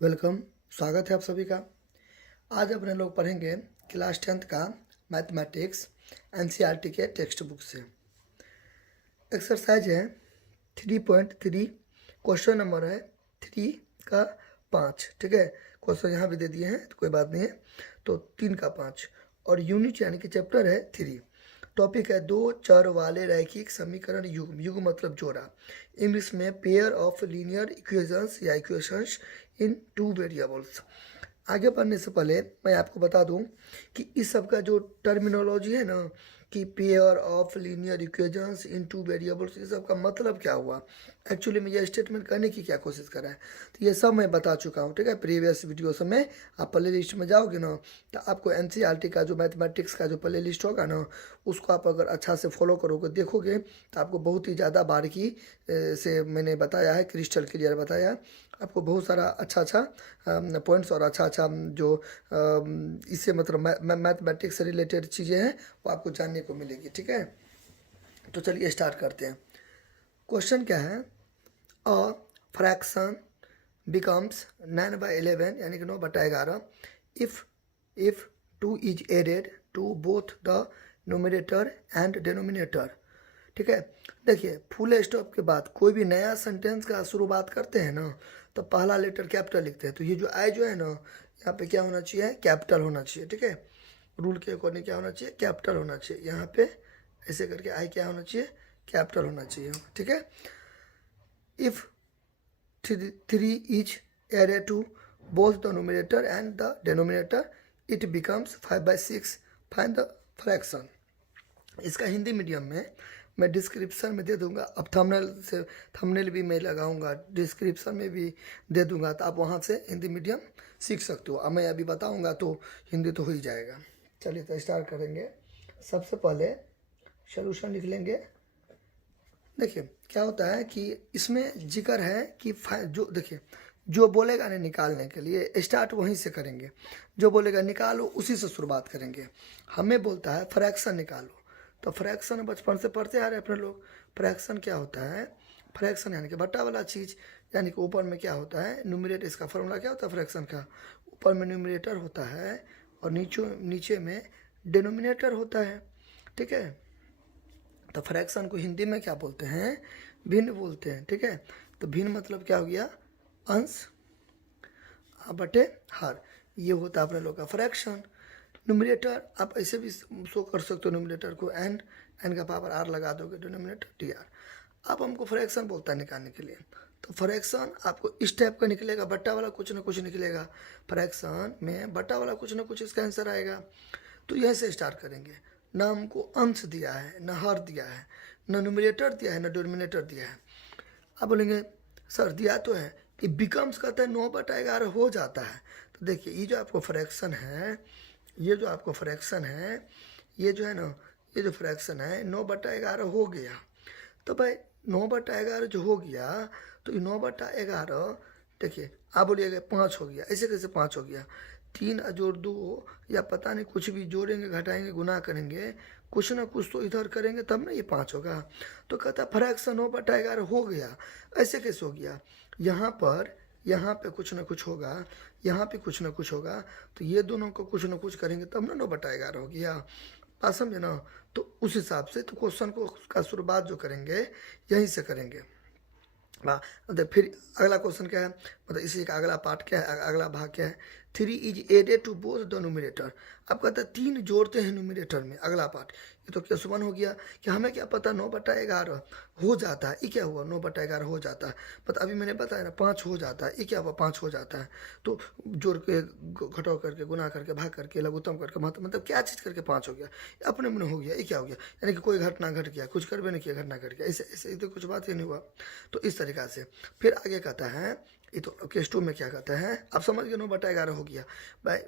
Welcome. स्वागत है आप सभी का। आज अपने लोग पढ़ेंगे क्लास 10th का मैथमेटिक्स एनसीईआरटी के टेक्स्ट बुक से। एक्सरसाइज है 3.3। क्वेश्चन नंबर है 3 का 5। ठीक है, क्वेश्चन यहाँ भी दे दिए हैं तो कोई बात नहीं है। तो 3 का 5 और यूनिट यानी कि चैप्टर है 3। टॉपिक है दो चर वाले रैखिक समीकरण युग्म। युग्म मतलब जोड़ा। इंग्लिश में पेयर ऑफ लीनियर इक्वेशंस या इक्वेशंस इन टू वेरिएबल्स। आगे बढ़ने से पहले मैं आपको बता दूं कि इस सब का जो टर्मिनोलॉजी है ना कि pair of linear equations in two variables, ये सब का मतलब क्या हुआ, एक्चुअली में ये स्टेटमेंट करने की क्या कोशिश कर रहा है, तो ये सब मैं बता चुका हूँ। ठीक है, प्रीवियस वीडियो से में आप प्ले लिस्ट में जाओगे ना तो आपको एनसीईआरटी का जो मैथमेटिक्स का जो प्ले लिस्ट होगा ना उसको आप अगर अच्छा से फॉलो करोगे देखोगे तो आपको बहुत ही ज़्यादा बारीकी से मैंने बताया है, क्रिस्टल क्लियर बताया है। आपको बहुत सारा अच्छा पॉइंट्स और अच्छा जो इससे मतलब मैथमेटिक्स से रिलेटेड चीज़ें हैं वो आपको जानने को मिलेगी। ठीक है, तो चलिए स्टार्ट करते हैं। क्वेश्चन क्या है, अ फ्रैक्शन बिकम्स 9/11 यानी कि 9/11 if 2 is added to both the nominator and denominator. ठीक है, देखिए फुल स्टॉप के बाद कोई भी नया सेंटेंस का शुरुआत करते हैं ना तो पहला लेटर कैपिटल लिखते हैं। तो ये जो आई जो है ना यहाँ पे क्या होना चाहिए, कैपिटल होना चाहिए। ठीक है, रूल के अकॉर्डिंग क्या होना चाहिए, कैपिटल होना चाहिए। यहाँ पे ऐसे करके आई क्या होना चाहिए, कैपिटल होना चाहिए। ठीक है, if 3 is added to both the nominator and the denominator it becomes 5/6। Find the fraction. इसका हिंदी मीडियम में मैं डिस्क्रिप्शन में दे दूंगा। अब थंबनेल भी मैं लगाऊंगा, डिस्क्रिप्शन में भी दे दूंगा, तो आप वहाँ से हिंदी मीडियम सीख सकते हो। अब मैं अभी बताऊंगा तो हिंदी तो हो ही जाएगा। चलिए तो स्टार्ट करेंगे। सबसे पहले सोल्यूशन लिख लेंगे। देखिए क्या होता है कि इसमें जिक्र है कि जो देखिए जो बोलेगा ना निकालने के लिए स्टार्ट वहीं से करेंगे। जो बोलेगा निकालो उसी से शुरुआत करेंगे। हमें बोलता है फ्रैक्शन निकालो, तो फ्रैक्शन बचपन से पढ़ते आ रहे हैं अपने लोग। फ्रैक्शन क्या होता है, फ्रैक्शन यानी कि बट्टा वाला चीज़, यानी कि ऊपर में क्या होता है न्यूमरेटर। इसका फॉर्मूला क्या होता है फ्रैक्शन का, ऊपर में न्यूमरेटर होता है और नीचे में डिनोमिनेटर होता है। ठीक है, तो फ्रैक्शन को हिंदी में क्या बोलते हैं, भिन्न बोलते हैं। ठीक है, तो भिन्न मतलब क्या हो गया, अंश बटे हर। ये होता है अपने लोग का फ्रैक्शन। न्यूमरेटर आप ऐसे भी शो कर सकते हो, न्यूमरेटर को एन का पावर आर लगा दोगे, डिनोमिनेटर डी आर। अब हमको फ्रैक्शन बोलता है निकालने के लिए, तो फ्रैक्शन आपको इस टाइप का निकलेगा, बट्टा वाला कुछ ना कुछ निकलेगा। फ्रैक्शन में बट्टा वाला कुछ ना कुछ इसका आंसर आएगा। तो यहीं से स्टार्ट करेंगे। ना हमको अंश दिया है, ना हर दिया है, ना न्यूमरेटर दिया है, ना डिनोमिनेटर दिया है। अब बोलेंगे सर दिया तो है, ये बिकम्स कहता है 9/11 हो जाता है। तो देखिए ये जो आपको फ्रैक्शन है, ये जो आपको फ्रैक्शन है, ये जो है ना, ये जो फ्रैक्शन है 9/11 हो गया। तो भाई 9/11 जो हो गया तो ये 9/11 देखिए आप बोलिएगा 5 हो गया, ऐसे कैसे 5 हो गया, 3 जोड़ 2 या पता नहीं कुछ भी जोड़ेंगे घटाएंगे गुना करेंगे, कुछ ना कुछ तो इधर करेंगे तब ना ये 5 होगा। तो कहता फ्रैक्शन 9/11 हो गया, ऐसे कैसे हो गया, यहाँ पे कुछ ना कुछ होगा, यहाँ पे कुछ ना कुछ होगा, तो ये दोनों को कुछ ना कुछ करेंगे तब ना 9/11 हो गया। बात समझे ना, तो उस हिसाब से तो क्वेश्चन को का शुरुआत जो करेंगे यहीं से करेंगे। वाह, फिर अगला क्वेश्चन क्या है, मतलब इसी का अगला पार्ट क्या है, अगला भाग क्या है, 3 is added to both the numerator. अब कहता है 3 जोड़ते हैं न्यूमरेटर में, अगला पार्ट। ये तो क्या वन हो गया कि हमें क्या पता 9/11 हो जाता है, ये क्या हुआ 9/11 हो जाता है, पता अभी मैंने बताया ना 5 हो जाता है, ये क्या हुआ 5 हो जाता है। तो जोड़ के घटाव करके गुना करके भाग करके लघुत्तम करके मतलब क्या चीज़ करके 5 हो गया, अपने मन हो गया, ये क्या हो गया, यानी कि कोई घटना घट गया, कुछ करवे नहीं किया घटना घट गया, ऐसे ऐसे तो कुछ बात ही नहीं हुआ। तो इस तरीका से फिर आगे कहता है, ये तो केस 2 में क्या कहता है, आप समझ गए 9/11 हो गया भाई,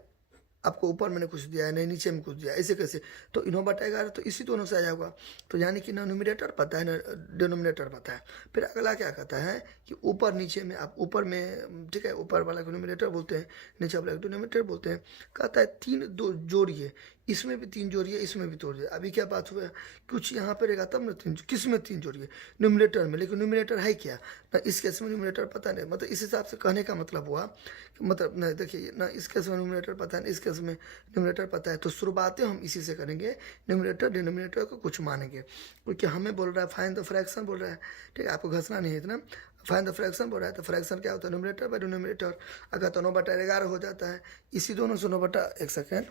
आपको ऊपर मैंने कुछ दिया है नहीं नीचे में कुछ दिया, ऐसे कैसे, तो 9/11 तो इसी दोनों से आ जाएगा। तो यानी कि ना न्यूमरेटर पता है ना डिनोमिनेटर पता है। फिर अगला क्या कहता है कि ऊपर नीचे में, आप ऊपर में ठीक है ऊपर वाला को न्यूमरेटर बोलते हैं, नीचे वाला को डिनोमिनेटर बोलते हैं। कहता है 3 दो जोड़िए, इसमें भी 3 जोड़िए, इसमें भी तोड़िए। अभी क्या बात हुआ, कुछ यहाँ पे रहेगा तब ना 3, किस में 3 जोड़िए, न्यूमरेटर में। लेकिन न्यूमरेटर है क्या ना, इस केस में न्यूमरेटर पता नहीं। मतलब इस हिसाब से कहने का मतलब हुआ कि मतलब नहीं, देखिए ना, इस केस में न्यूमरेटर पता है, इस केस में न्यूमरेटर पता है, तो शुरुआतें हम इसी से करेंगे। न्यूमरेटर डिनोमिनेटर को कुछ मानेंगे, क्योंकि हमें बोल रहा है फाइंड द फ्रैक्शन बोल रहा है, ठीक है, आपको घसना नहीं है इतना। फाइंड द फ्रैक्शन बोल रहा है, तो फ्रैक्शन क्या होता है, न्यूमरेटर बाय डिनोमिनेटर। अगर तो 9/11 हो जाता है, इसी दोनों से 9 एक सेकेंड,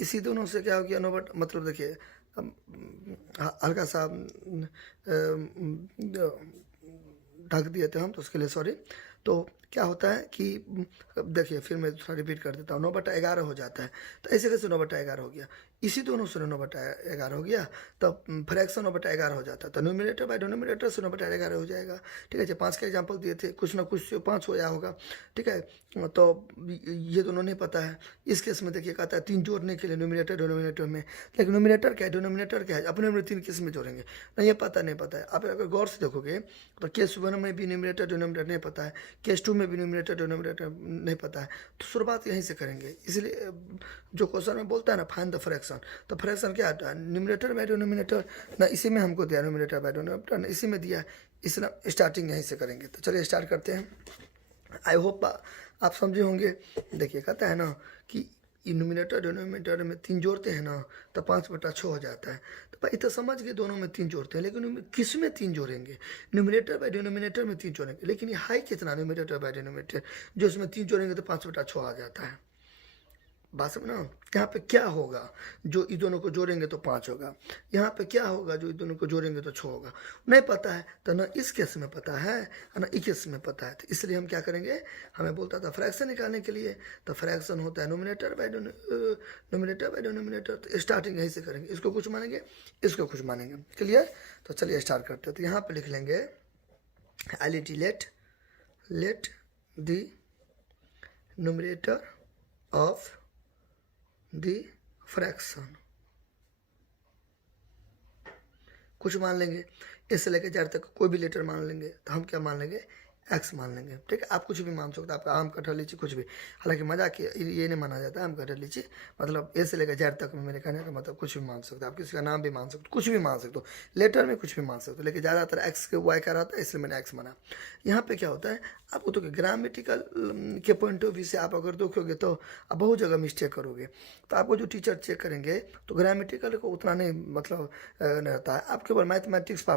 इसी दोनों से क्या हो गया 9 मतलब देखिए हल्का सा ढक दिए थे हम, तो उसके लिए सॉरी। तो क्या होता है कि देखिए फिर मैं थोड़ा रिपीट कर देता हूँ, 9/11 हो जाता है। तो ऐसे कैसे 9/11 हो गया, इसी दोनों से 9/11 हो गया, तब फ्रैक्शन 9/11 हो जाता है, तो न्यूमिनेटर बाय डिनोमिनेटर से 9/11 हो जाएगा। ठीक है, 5 के एग्जाम्पल दिए थे, कुछ ना कुछ से 5 होया होगा। ठीक है, तो ये दोनों नहीं पता है। इस केस में देखिए कहता है 3 जोड़ने के लिए न्यूमिनेटर डिनोमिनेटर में, लेकिन न्यूमिनेटर क्या है डिनोमिनेटर क्या है, अपने में 3 किस में जोड़ेंगे ना, ये पता नहीं पता है। आप अगर गौर से देखोगे तो केस 1 में भी न्यूमिनेटर डिनोमिनेटर नहीं पता है, केस 2 में भी न्यूमिनेटर डिनोमिनेटर नहीं पता है, तो शुरुआत यहीं से करेंगे। इसलिए जो क्वेश्चन में बोलता है ना फाइंड द फ्रैक्शन, तो फ्रैक्शन क्या आता है, न्यूमिनेटर बाय डिनोमिनेटर ना, इसी में हमको दिया न्यूमिनेटर बाय डिनोमिनेटर ना, इसी में दिया, इसलिए स्टार्टिंग यहीं से करेंगे। तो चलिए स्टार्ट करते हैं। आई होप आप समझे होंगे। देखिए कहता है ना कि न्यूमिनेटर डिनोमिनेटर में 3 जोड़ते हैं ना, तो 5/6 हो जाता है। तो भाई तो समझ गए दोनों में 3 जोड़ते हैं, लेकिन किस में 3 जोड़ेंगे, न्यूमिनेटर बाय डिनोमिनेटर में 3 जोड़ेंगे। लेकिन ये हाई कितना न्यूमिनेटर बाय डिनोमिनेटर, जो इसमें 3 जोड़ेंगे तो 5/6 आ जाता है। बात समझना, यहाँ पे क्या होगा, जो इन दोनों को जोड़ेंगे तो 5 होगा, यहाँ पे क्या होगा, जो इन दोनों को जोड़ेंगे तो 6 होगा। नहीं पता है तो ना इस केस में पता है ना इस केस में पता है, तो इसलिए हम क्या करेंगे, हमें बोलता था फ्रैक्शन निकालने के लिए, तो फ्रैक्शन होता है न्यूमिनेटर बाय डिनोमिनेटर। तो स्टार्टिंग यहीं से करेंगे, इसको कुछ मानेंगे, इसको कुछ मानेंगे। क्लियर, तो चलिए स्टार्ट करते हैं। तो यहाँ पर लिख लेंगे LeT let the numerator of the fraction, कुछ मान लेंगे, इससे लेकर जेड तक कोई भी लेटर मान लेंगे, तो हम क्या मान लेंगे, एक्स मान लेंगे। ठीक है, आप कुछ भी मान सकते हो, आपका आम कटहल लीची कुछ भी, हालांकि मजाक ये नहीं माना जाता है आम कटहल लीची, मतलब ए से लेकर जेड तक में मेरे कहने का मतलब कुछ भी मान सकते हो आप, किसी का नाम भी मान सकते हो, कुछ भी मान सकते हो, लेटर में कुछ भी मान सकते हो, लेकिन ज़्यादातर एक्स के वाई का रहता है, इसलिए मैंने एक्स माना। यहाँ पे क्या होता है, आपको तो ग्रामेटिकल के पॉइंट ऑफ व्यू से आप अगर देखोगे तो आप बहुत जगह मिस्टेक करोगे। तो आपको जो टीचर चेक करेंगे तो ग्रामेटिकल को उतना नहीं मतलब नहीं रहता है, आप केवल मैथमेटिक्स पर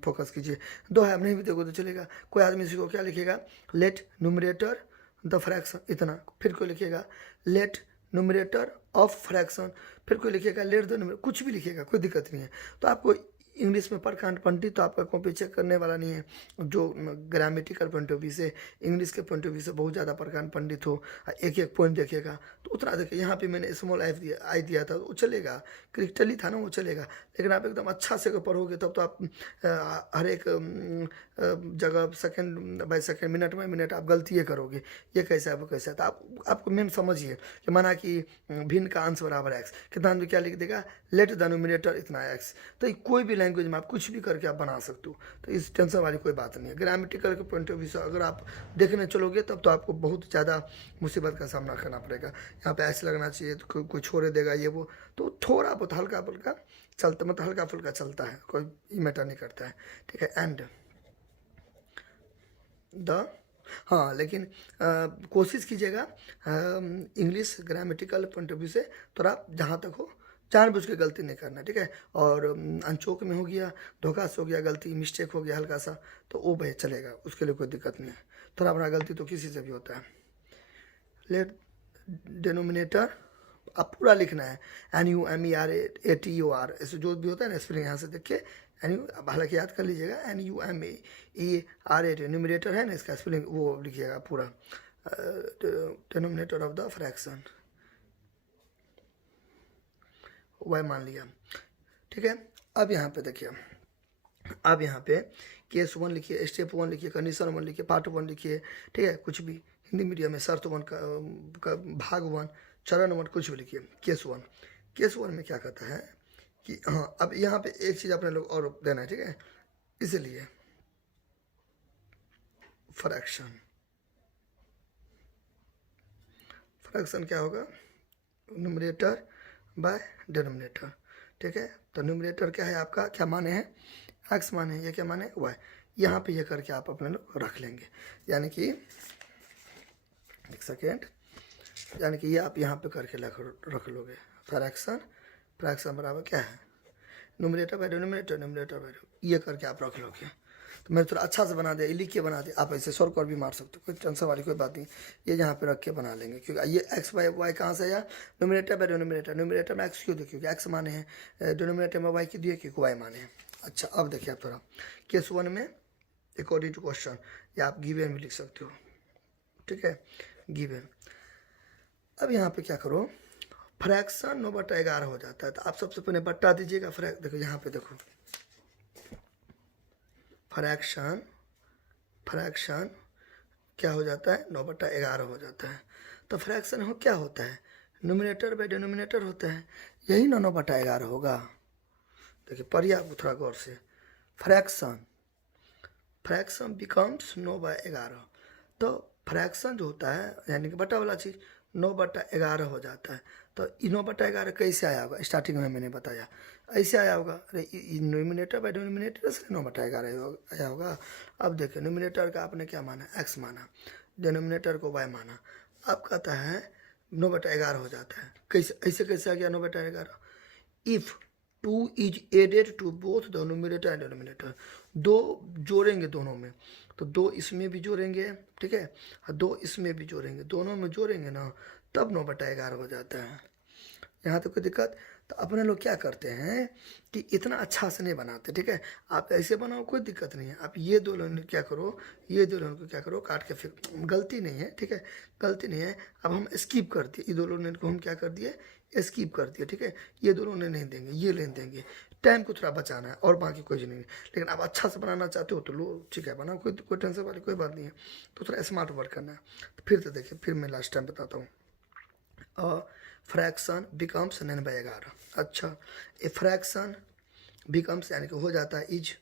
फोकस कीजिए। दो है नहीं भी देखो तो चलेगा। कोई आदमी इसी को क्या लिखेगा, लेट न्यूमरेटर द फ्रैक्शन, इतना, फिर कोई लिखेगा लेट न्यूमरेटर ऑफ फ्रैक्शन, फिर कोई लिखेगा लेट द न्यूमरेटर, कुछ भी लिखेगा, कोई दिक्कत नहीं है। तो आपको इंग्लिश में परकांड पंडित तो आपका कॉपी चेक करने वाला नहीं है, जो ग्रामेटिकल पॉइंट ऑफ व्यू से, इंग्लिश के पॉइंट ऑफ व्यू से बहुत ज़्यादा परकांड पंडित हो, एक एक पॉइंट देखेगा तो उतना देखिए। यहाँ पे मैंने स्मॉल आई दिया था, वो चलेगा, क्रिस्टली था ना, वो चलेगा। लेकिन आप एकदम अच्छा से अगर पढ़ोगे तब तो आप हर एक जगह second by second, minute by minute आप गलतियाँ करोगे, ये कैसा है वो कैसा है। तो आपको मेन समझिए कि माना कि भिन्न का अंश बराबर एक्स, कितना आदमी क्या लिख देगा, लेट द न्यूमिनेटर इतना एक्स। तो कोई भी लैंग्वेज में आप कुछ भी करके आप बना सकते हो, तो इस टेंशन वाली कोई बात नहीं है। ग्रामेटिकल के पॉइंट ऑफ व्यू से अगर आप देखने चलोगे तब तो आपको बहुत ज़्यादा मुसीबत का सामना करना पड़ेगा। यहाँ पे ऐसे लगना चाहिए तो कोई छोड़े देगा ये वो, तो थोड़ा बहुत हल्का फुल्का चलता, मतलब हल्का फुल्का चलता है, कोई मैटर नहीं करता है। ठीक है, एंड द, हाँ लेकिन कोशिश कीजिएगा English grammatical point of view से थोड़ा जहाँ तक हो जानबूझ के गलती नहीं करना। ठीक है, और अनचोक में हो गया, धोखा से हो गया, गलती मिस्टेक हो गया हल्का सा, तो वो भाई चलेगा, उसके लिए कोई दिक्कत नहीं है। थोड़ा बड़ा गलती तो किसी से भी होता है। लेट डिनोमिनेटर अब पूरा लिखना है, NUMERATOR, ऐसे जो भी होता है ना स्पेलिंग यहाँ से देखिए, हालांकि याद कर लीजिएगा, NUMERAT न्यूमिनेटर है ना, इसका स्पेलिंग वो लिखिएगा पूरा, denominator of the fraction, Y मान लिया। ठीक है, अब यहाँ पे देखिए, अब यहाँ पे केस 1 लिखिए, स्टेप 1 लिखिए, कंडीशन 1 लिखिए, पार्ट 1 लिखिए। ठीक है, कुछ भी हिंदी मीडियम में शर्त 1 का भाग 1 चरण 1 कुछ भी लिखिए। केस 1 में क्या कहता है कि हाँ, अब यहाँ पे एक चीज़ अपने लोग और देना है। ठीक है, इसलिए फ्रैक्शन क्या होगा, न्यूमरेटर बाय डिनोमिनेटर, ठीक है। तो न्यूमरेटर क्या है आपका, क्या माने हैं, एक्स माने हैं, ये क्या माने वाई। यहाँ पे ये करके आप अपने लोग रख लेंगे, यानी कि एक सेकेंड, यानी कि ये आप यहाँ पे करके रख लोगे। फ्रैक्शन बराबर क्या है, numerator by denominator, numerator bye, ये करके आप रख लोगे। तो मैंने थोड़ा अच्छा से बना दिया, लिख के बना दिया, आप ऐसे शॉर्ट कट भी मार सकते हो, कोई टेंशन वाली कोई बात नहीं। ये यहाँ पे रख के बना लेंगे, क्योंकि ये एक्स बाई वाई कहाँ से आया, न्यूमरेटर बाय डिनोमिनेटर। न्यूमरेटर में एक्स क्यों दिए, क्योंकि एक्स माने हैं, डिनोमिनेटर में वाई क्यों दिए, क्योंकि वाई माने हैं। अच्छा अब देखिए आप थोड़ा केस 1 में अकॉर्डिंग टू क्वेश्चन, या आप गिवन भी लिख सकते हो, ठीक है, गिवन। अब यहाँ पे क्या करो, फ्रैक्शन 9/11 हो जाता है, तो आप सबसे पहले बट्टा दीजिएगा। देखो यहाँ पे देखो, फ्रैक्शन क्या हो जाता है, 9/11 हो जाता है। तो फ्रैक्शन हो क्या होता है, न्यूमरेटर बाय डिनोमिनेटर होता है, यही ना 9/11 होगा। देखिए पढ़िए आप थोड़ा गौर से, फ्रैक्शन बिकम्स 9/11। तो फ्रैक्शन जो होता है यानी कि बटा वाला चीज़ 9/11 हो जाता है। तो 9/11 कैसे आया होगा, स्टार्टिंग में मैंने बताया ऐसे आया होगा, अरे न्यूमिनेटर बाय डिनोमिनेटर से 9/11 आया होगा। अब देखिए न्यूमिनेटर का आपने क्या माना, एक्स माना, डिनोमिनेटर को वाई माना, अब कहता है 9/11 हो जाता है। कैसे ऐसे कैसे आ गया 9/11, if 2 is added to both the numerator and denominator, दो जोड़ेंगे दोनों में, तो 2 इसमें भी जोड़ेंगे, ठीक है, 2 इसमें भी जोड़ेंगे, दोनों में जोड़ेंगे ना, तब 9/11 हो जाता है। यहाँ तो कोई दिक्कत। तो अपने लोग क्या करते हैं कि इतना अच्छा से नहीं बनाते, ठीक है, आप ऐसे बनाओ कोई दिक्कत नहीं है। आप ये दो लाइन क्या करो, ये दो लाइन को क्या करो, काट के फिर, गलती नहीं है, ठीक है, गलती नहीं है। अब हम स्किप कर दिए, ये दो लाइन को हम क्या कर दिए, स्किप कर दिए, ठीक है, ये दोनों ने नहीं देंगे, ये लेन देंगे, टाइम को थोड़ा बचाना है और बाकी कोई नहीं। लेकिन आप अच्छा से बनाना चाहते हो तो लो, ठीक है, बनाओ, कोई टेंशन वाली कोई बात नहीं है। तो थोड़ा स्मार्ट वर्क करना है। तो फिर तो देखिए, फिर मैं लास्ट टाइम बताता हूँ, फ्रैक्शन बिकम्स 9/11। अच्छा, ए फ्रैक्शन बिकम्स यानी कि हो जाता है इज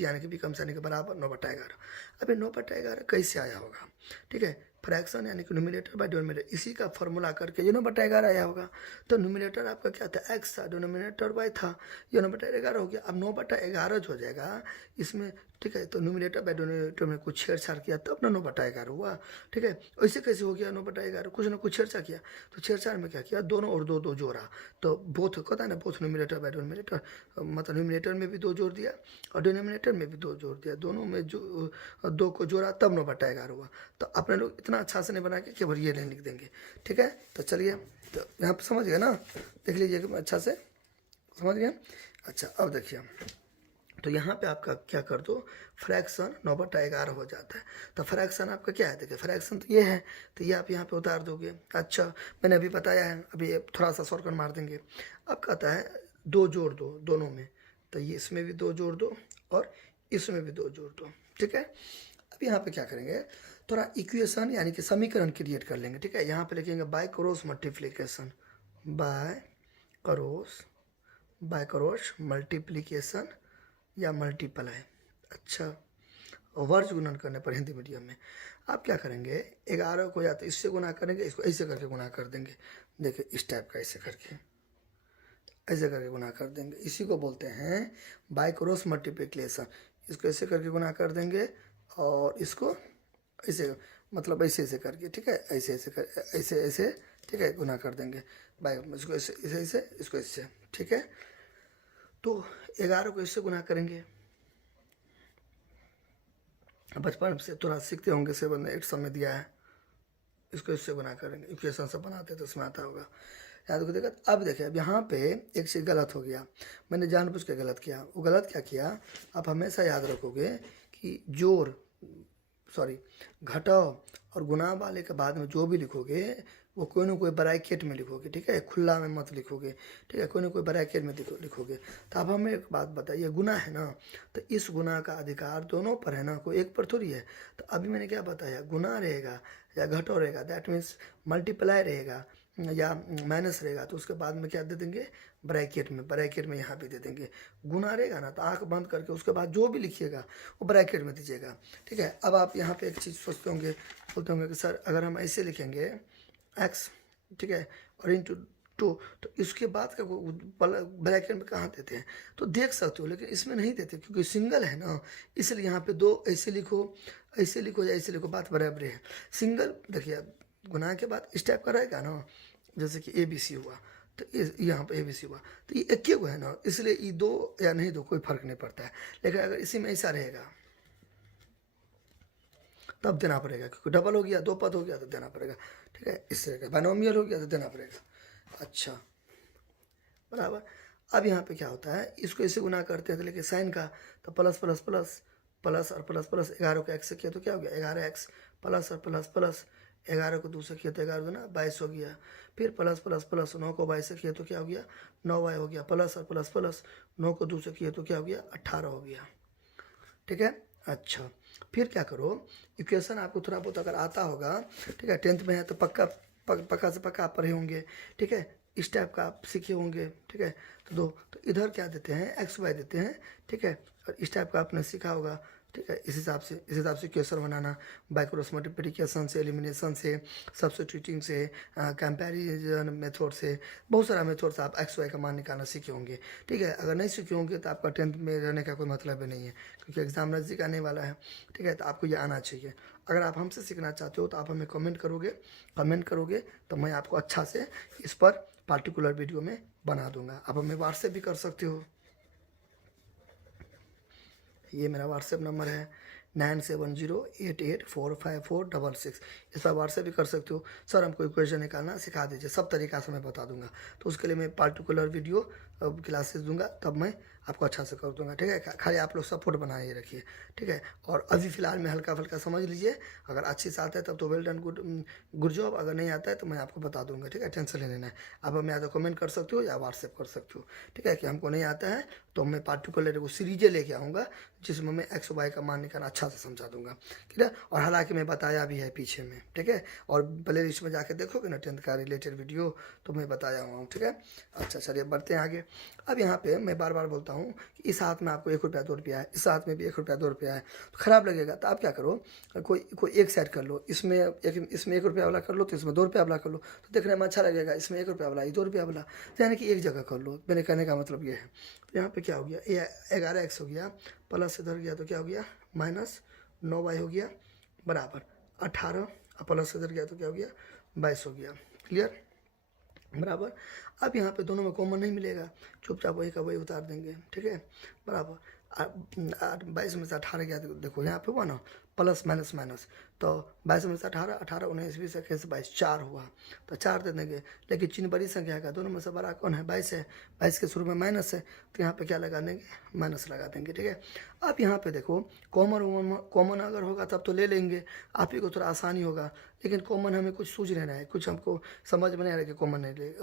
यानी कि बिकम्स यानी कि बराबर 9/11। अब ये 9/11 कैसे आया होगा, ठीक है, फ्रैक्शन यानी कि न्यूमिनेटर बाय डिनोमिनेटर, इसी का फॉर्मूला करके ये 9/11 आया होगा। तो न्यूमिनेटर आपका क्या था, एक्स था, डिनोमिनेटर वाई था, ये 9/11 हो गया। अब 9/11 जो हो जाएगा इसमें, ठीक है, तो न्यूमिनेटर बाय डिनोमिनेटर में कुछ छेड़छाड़ किया तब ना 9/11 हुआ, ठीक है। ऐसे कैसे हो गया 9/11, कुछ ना कुछ छेड़छाड़ किया, तो छेड़छाड़ में क्या किया, दोनों और दो जोड़ा, तो बोथ कहता है ना, बोथ न्यूमिनेटर बाय डिनोमिनेटर, मतलब न्यूमिनेटर में भी 2 जोड़ दिया और डिनोमिनेटर में भी 2 जोड़ दिया, दोनों में जो 2 को जोड़ा तब 9/11 हुआ। तो अपने लोग इतना अच्छा से नहीं बना के केवल ये नहीं लिख देंगे, ठीक है। तो चलिए, तो यहाँ पर समझ गए ना, देख लीजिए अच्छा से समझ गए। अच्छा अब देखिए, तो यहाँ पे आपका क्या कर दो, फ्रैक्शन 9/11 हो जाता है। तो फ्रैक्शन आपका क्या है, देखिए फ्रैक्शन तो ये है, तो ये आप यहाँ पे उतार दोगे। अच्छा मैंने अभी बताया है, अभी थोड़ा सा शॉर्टकट मार देंगे। अब कहता है 2 जोड़ दो दोनों में, तो ये इसमें भी 2 जोड़ दो और इसमें भी 2 जोड़ दो, ठीक है। अब यहाँ पे क्या करेंगे, थोड़ा इक्वेशन यानी कि समीकरण क्रिएट कर लेंगे, ठीक है। यहाँ पे लिखेंगे by cross multiplication, by cross multiplication या मल्टीप्लाई। अच्छा, वर्ष गुणन करने पर हिंदी मीडियम में आप क्या करेंगे, 11 को या तो इससे गुना करेंगे, इसको ऐसे करके गुना कर देंगे, देखिए इस टाइप का, ऐसे करके गुना कर देंगे। इसी को बोलते हैं बाय क्रॉस मल्टीप्लिकेशन। इसको ऐसे करके गुना कर देंगे और इसको ऐसे, मतलब ऐसे करके, ठीक है, ऐसे, ठीक है, गुना कर देंगे बाय, इसको ऐसे, इसको ऐसे, ठीक है। तो 11 को इससे गुना करेंगे, बचपन से थोड़ा सीखते होंगे, 7 8 समय दिया है, इसको इससे गुना करेंगे, इक्वेशन सब बनाते तो उसमें आता होगा, याद को देखा। अब देखिए, अब यहाँ पे एक चीज़ गलत हो गया, मैंने जानबूझ के गलत किया। वो गलत क्या किया, आप हमेशा याद रखोगे कि घटाओ और गुना वाले के बाद में जो भी लिखोगे वो कोई ना कोई ब्रैकेट में लिखोगे, ठीक है, खुला में मत लिखोगे, ठीक है, कोई ना कोई ब्रैकेट में लिखोगे। तो अब हमें एक बात बताइए, गुना है ना, तो इस गुना का अधिकार दोनों पर है ना, कोई एक पर थोड़ी है। तो अभी मैंने क्या बताया, गुना रहेगा या घटाओ रहेगा, दैट मीन्स मल्टीप्लाई रहेगा या माइनस रहेगा, तो उसके बाद में क्या दे देंगे, ब्रैकेट में यहाँ भी दे देंगे। गुना रहेगा ना, तो आंख बंद करके उसके बाद जो भी लिखिएगा वो ब्रैकेट में दीजिएगा, ठीक है। अब आप यहाँ पे एक चीज़ बोलते होंगे कि सर अगर हम ऐसे लिखेंगे एक्स, ठीक है, और इंटू तो इसके बाद का ब्रैकेट में कहाँ देते हैं, तो देख सकते हो, लेकिन इसमें नहीं देते क्योंकि सिंगल है ना, इसलिए यहाँ पे दो ऐसे लिखो, ऐसे लिखो या ऐसे लिखो, बात बराबर है। सिंगल देखिए गुना के बाद इस टाइप का रहेगा ना, जैसे कि ABC हुआ, तो यहाँ पे ABC हुआ, तो ये एक ही है ना, इसलिए ये दो या नहीं दो कोई फर्क नहीं पड़ता है। लेकिन अगर इसी में ऐसा रहेगा तब देना पड़ेगा, क्योंकि डबल हो गया, दो पद हो गया तो देना पड़ेगा, ठीक है। इस तरह का बाइनोमियल हो गया तो देना पड़ेगा। अच्छा बराबर। अब यहाँ पे क्या होता है, इसको ऐसे गुना करते हैं तो लेकिन साइन का, तो प्लस प्लस प्लस प्लस और प्लस प्लस, 11 को x से किया तो क्या हो गया 11x, प्लस और प्लस प्लस 11 को 2 से किया तो 11 दूना 22 हो गया। फिर प्लस प्लस प्लस 9 को 22 से किया तो क्या हो गया 9y हो गया, प्लस और प्लस प्लस 9 को 2 से किया तो क्या हो गया 18 हो गया, ठीक है। अच्छा फिर क्या करो, इक्वेशन आपको थोड़ा बहुत अगर आता होगा, ठीक है, 10th में है तो पक्का से पक्का आप पढ़े होंगे, ठीक है, इस टाइप का आप सीखे होंगे, ठीक है। तो इधर क्या देते हैं XY देते हैं, ठीक है, और इस टाइप का आपने सीखा होगा, ठीक है। इस हिसाब से equation banana, by cross multiplication से, एलिमिनेशन से, सब्स्टिट्यूटिंग से, कंपैरिजन मेथड से, बहुत सारा मेथड से आप XY का मान निकालना सीखे होंगे, ठीक है। अगर नहीं सीखे होंगे तो आपका 10th में रहने का कोई मतलब ही नहीं है, क्योंकि एग्जाम नज़दीक आने वाला है, ठीक है। तो आपको ये आना चाहिए। अगर आप हमसे सीखना चाहते हो तो आप हमें कमेंट करोगे तो मैं आपको अच्छा से इस पर पार्टिकुलर वीडियो में बना दूंगा। आप हमें व्हाट्सएप भी कर सकते हो, ये मेरा व्हाट्सएप नंबर है 9708845466। इस पर व्हाट्सएप भी कर सकते हो। सर हमको इक्वेशन निकालना सिखा दीजिए, सब तरीका से मैं बता दूंगा। तो उसके लिए मैं पार्टिकुलर वीडियो क्लासेस दूंगा, तब मैं आपको अच्छा से कर दूंगा, ठीक है। खाली आप लोग सपोर्ट बनाए रखिए, ठीक है। और अभी फ़िलहाल में हल्का फुल्का समझ लीजिए, अगर अच्छी से आता है तब तो वेल डन, गुड जॉब। अगर नहीं आता है तो मैं आपको बता दूंगा, ठीक है, टेंशन नहीं लेना है। आप हमें या तो कमेंट कर सकते हो या व्हाट्सएप कर सकते हो, ठीक है, कि हमको नहीं आता है तो मैं पार्टिकुलर वो सीरीजें लेके आऊँगा जिसमें मैं XY का मान निकालना अच्छा से समझा दूंगा, ठीक है। और हालांकि मैं बताया भी है पीछे में, ठीक है, और प्ले लिस्ट में जाके देखोगे ना 10th का रिलेटेड वीडियो तो मैं बताया हुआ हूँ, ठीक है। अच्छा चलिए बढ़ते हैं आगे। अब यहाँ पे मैं बार बार बोलता हूँ कि इस हाथ में आपको 1 रुपया 2 रुपया है, इस हाथ में भी 1 रुपया 2 रुपया है, तो ख़राब लगेगा। तो आप क्या करो, कोई एक साइड कर लो, इसमें 1 रुपया वाला कर लो, तो इसमें 2 रुपया वाला कर लो, तो देखने में अच्छा लगेगा। इसमें 1 रुपया वाला, 2 रुपया वाला, तो यानी कि एक जगह कर लो। मेरे कहने का मतलब ये है। तो यहाँ पे क्या हो गया, ये 11x हो गया, प्लस इधर गया तो क्या हो गया -9y हो गया, बराबर 18, और प्लस इधर गया तो क्या हो गया 22 हो गया। क्लियर, बराबर। अब यहाँ पे दोनों में कॉमन नहीं मिलेगा, चुपचाप वही का वही उतार देंगे, ठीक है, बराबर। 22 में से 18 गया, देखो यहाँ पे हुआ ना प्लस माइनस माइनस, तो 22 में से 18, 18 19 20 21 22, 4 हुआ, तो 4 दे देंगे। लेकिन चिन्ह बड़ी संख्या का, दोनों में से बड़ा कौन है 22 है, 22 के शुरू में माइनस है, तो यहाँ पे क्या लगा देंगे माइनस लगा देंगे, ठीक है। अब यहाँ पे देखो कॉमन अगर होगा तब तो ले लेंगे, आप ही को थोड़ा आसानी होगा। लेकिन कॉमन हमें कुछ सूझ नहीं रहा है, कुछ हमको समझ में नहीं आ रहा है कि कॉमन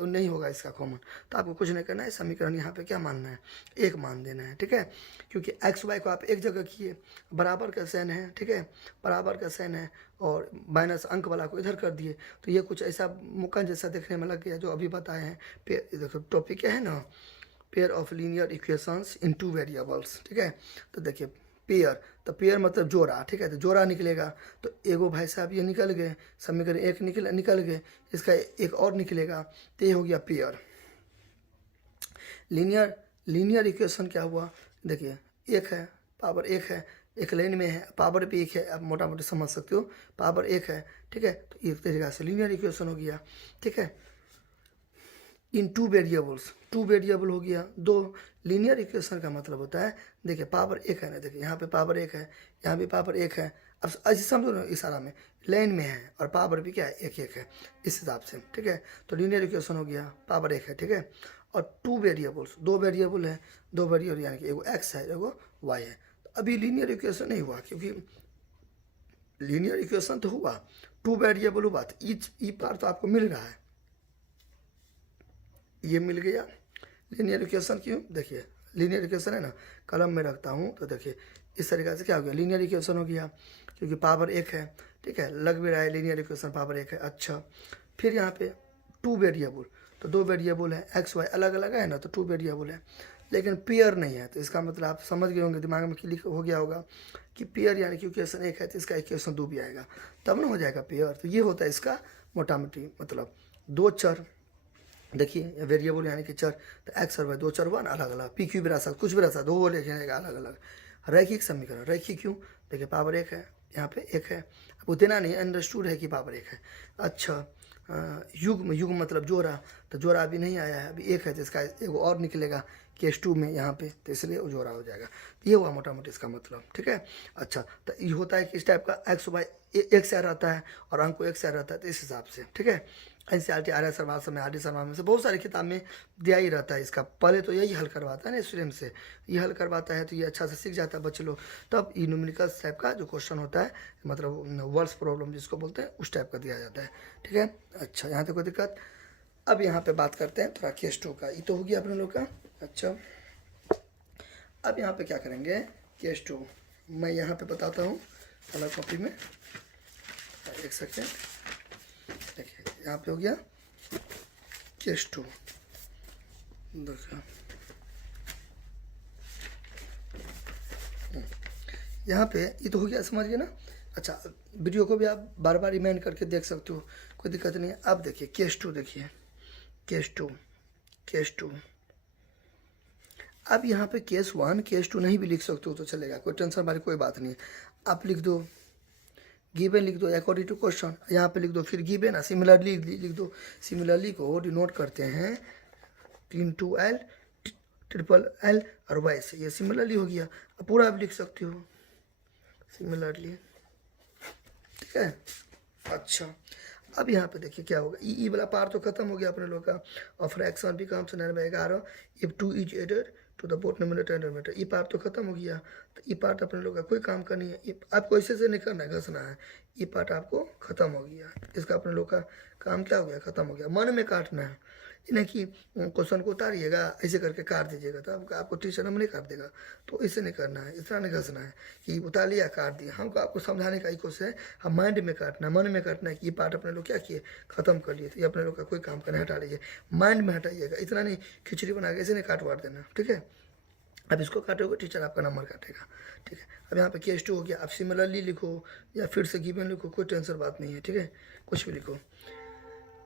नहीं होगा इसका कॉमन, तो आपको कुछ नहीं करना है। समीकरण यहाँ पे क्या मानना है, एक मान देना है, ठीक है। क्योंकि XY को आप एक जगह किए, बराबर का साइन है, ठीक है, बराबर का साइन है, और माइनस अंक वाला को इधर कर दिए, तो ये कुछ ऐसा मुक्का जैसा देखने में लग गया जो अभी बताए हैं। देखो टॉपिक क्या है ना, pair of linear equations in 2 variables, ठीक है। तो देखिए पेयर, तो पेयर मतलब जोड़ा, ठीक है, तो जोड़ा निकलेगा, तो एगो भाई साहब ये निकल गए, समीकरण एक निकल गए, इसका एक और निकलेगा, तो ये हो गया पेयर। लीनियर इक्वेशन क्या हुआ, देखिए एक है, पावर एक है, एक लाइन में है, पावर भी एक है, आप मोटा मोटी समझ सकते हो, पावर एक है, ठीक है। तो एक तरीका से लीनियर इक्वेशन हो गया, ठीक है। इन 2 वेरिएबल्स, 2 वेरिएबल हो गया, 2 लीनियर इक्वेशन का मतलब होता है, देखिए पावर एक है ना, देखिए यहाँ पे पावर एक है, यहाँ भी पावर एक है। अब ऐसे समझो ना, इशारा में लाइन में है और पावर भी क्या है एक एक है, इस हिसाब से, ठीक है। तो लीनियर इक्वेशन हो गया, पावर एक है, ठीक है। और 2 वेरिएबल्स, 2 वेरिएबल है, 2 वेरिएबल यानी कि एगो x है एगो y है। तो अभी लीनियर इक्वेशन नहीं हुआ, क्योंकि लीनियर इक्वेशन तो हुआ, 2 वेरिएबल हुआ, तो ई पार तो आपको मिल रहा है, ये मिल गया। लीनियर इक्वेशन क्यों, देखिए लीनियर इक्वेशन है ना, कलम में रखता हूँ तो देखिए इस तरीके से क्या हो गया, लीनियर इक्वेशन हो गया, क्योंकि पावर एक है, ठीक है, लग भी रहा है लीनियर इक्वेशन पावर एक है। अच्छा फिर यहाँ पे 2 वेरिएबल, तो 2 वेरिएबल है, XY अलग अलग है ना, तो 2 वेरिएबल है, लेकिन पेयर नहीं है। तो इसका मतलब आप समझ गए होंगे, दिमाग में क्लिक हो गया होगा कि पेयर यानी कि इक्वेशन एक है तो इसका इक्वेशन 2 भी आएगा, तब ना हो जाएगा पेयर। तो ये होता है इसका मोटा मोटी मतलब, 2 चर देखिए वेरिएबल यानी कि चर, तो एक्स और वाई दो चर हुआ ना अलग अलग, पी क्यू भी रह सकता, कुछ भी रह सकता, दो लिखेगा अलग अलग। रैखिक समीकरण, रैखिक क्यों, देखिए पावर एक है, यहाँ पे एक है, अब उतना नहीं अंडरस्टूड है कि पावर एक है। अच्छा युग्म, युग्म मतलब जोड़ा, तो जोड़ा अभी नहीं आया है, अभी एक है, तो इसका एक और निकलेगा केस टू में यहाँ पे, तो इसलिए वो जोड़ा हो जाएगा। तो ये हुआ मोटा मोटी इसका मतलब, ठीक है। अच्छा तो ये होता है कि इस टाइप का एक्स वाई एक से रहता है और अंक को एक से रहता है, तो इस हिसाब से, ठीक है। NCERT आर्य सर्वास में, आर डी शर्मा में से बहुत सारी किताब में दिया ही रहता है इसका। पहले तो यही हल करवाता है ना स्टूडेंट से, ये हल करवाता है तो ये अच्छा से सीख जाता है बच्चे लोग। तब ये न्यूमेरिकल टाइप का जो क्वेश्चन होता है, मतलब वर्ड्स प्रॉब्लम जिसको बोलते हैं, उस टाइप का दिया जाता है, ठीक है। अच्छा यहाँ तक कोई दिक्कत। अब यहाँ पे बात करते हैं थोड़ा केस टू का, ये तो हो गया अपने लोग का। अच्छा अब यहाँ पे क्या करेंगे, केस टू मैं यहाँ पे बताता हूँ अलग कॉपी में, एक सेकेंड। देखिए यहाँ पे हो गया केस टू, देखो यहाँ पे ये तो हो गया, समझ गए ना। अच्छा वीडियो को भी आप बार बार रिमाइंड करके देख सकते हो, कोई दिक्कत नहीं है। अब देखिए केस टू, देखिए केस टू, केस टू। अब यहाँ पे केस वन केस टू नहीं भी लिख सकते हो तो चलेगा, कोई टेंशन वाली कोई बात नहीं है। आप लिख दो गिवन, लिख दो अकॉर्डिंग टू क्वेश्चन, यहाँ पे लिख दो फिर गिवन, सिमिलरली लिख दो। सिमिलरली को डिनोट करते हैं 3 2 L ट्रिपल L और वाई से, ये सिमिलरली हो गया। अब पूरा आप लिख सकते हो सिमिलरली, ठीक है। अच्छा अब यहाँ पे देखिए क्या होगा, ई वाला पार्ट तो खत्म हो गया अपने लोग का, और fraction becomes 9/11 if 2 is added to the both numerator and denominator, ये पार्ट तो खत्म हो गया। तो ये पार्ट अपने लोग का कोई काम का नहीं है, आपको ऐसे से नहीं करना है, घसना है। ये पार्ट आपको खत्म हो गया, इसका अपने लोग का काम क्या हो गया, खत्म हो गया। मन में काटना है, ये नहीं कि क्वेश्चन को उतारिएगा ऐसे करके काट दीजिएगा, तो आपको टीचर हम नहीं काट देगा, तो ऐसे नहीं करना है, इतना नहीं घसना है कि उतार लिया काट दिया। हमको आपको समझाने का ही कोशिश है, हम माइंड में काटना है, मन में काटना है कि ये पार्ट अपने लोग क्या किए, खत्म कर लिए, तो ये अपने लोग का कोई काम करना, हटा लीजिए, माइंड में हटाइएगा, इतना नहीं खिचड़ी बना के ऐसे नहीं काट वाट देना, ठीक है। अब इसको काटोगे टीचर आपका नंबर काटेगा, ठीक है। अब यहाँ पे केस टू हो गया, आप सिमिलरली लिखो या फिर से गिवन लिखो, कोई टेंशन बात नहीं है, ठीक है, कुछ भी लिखो।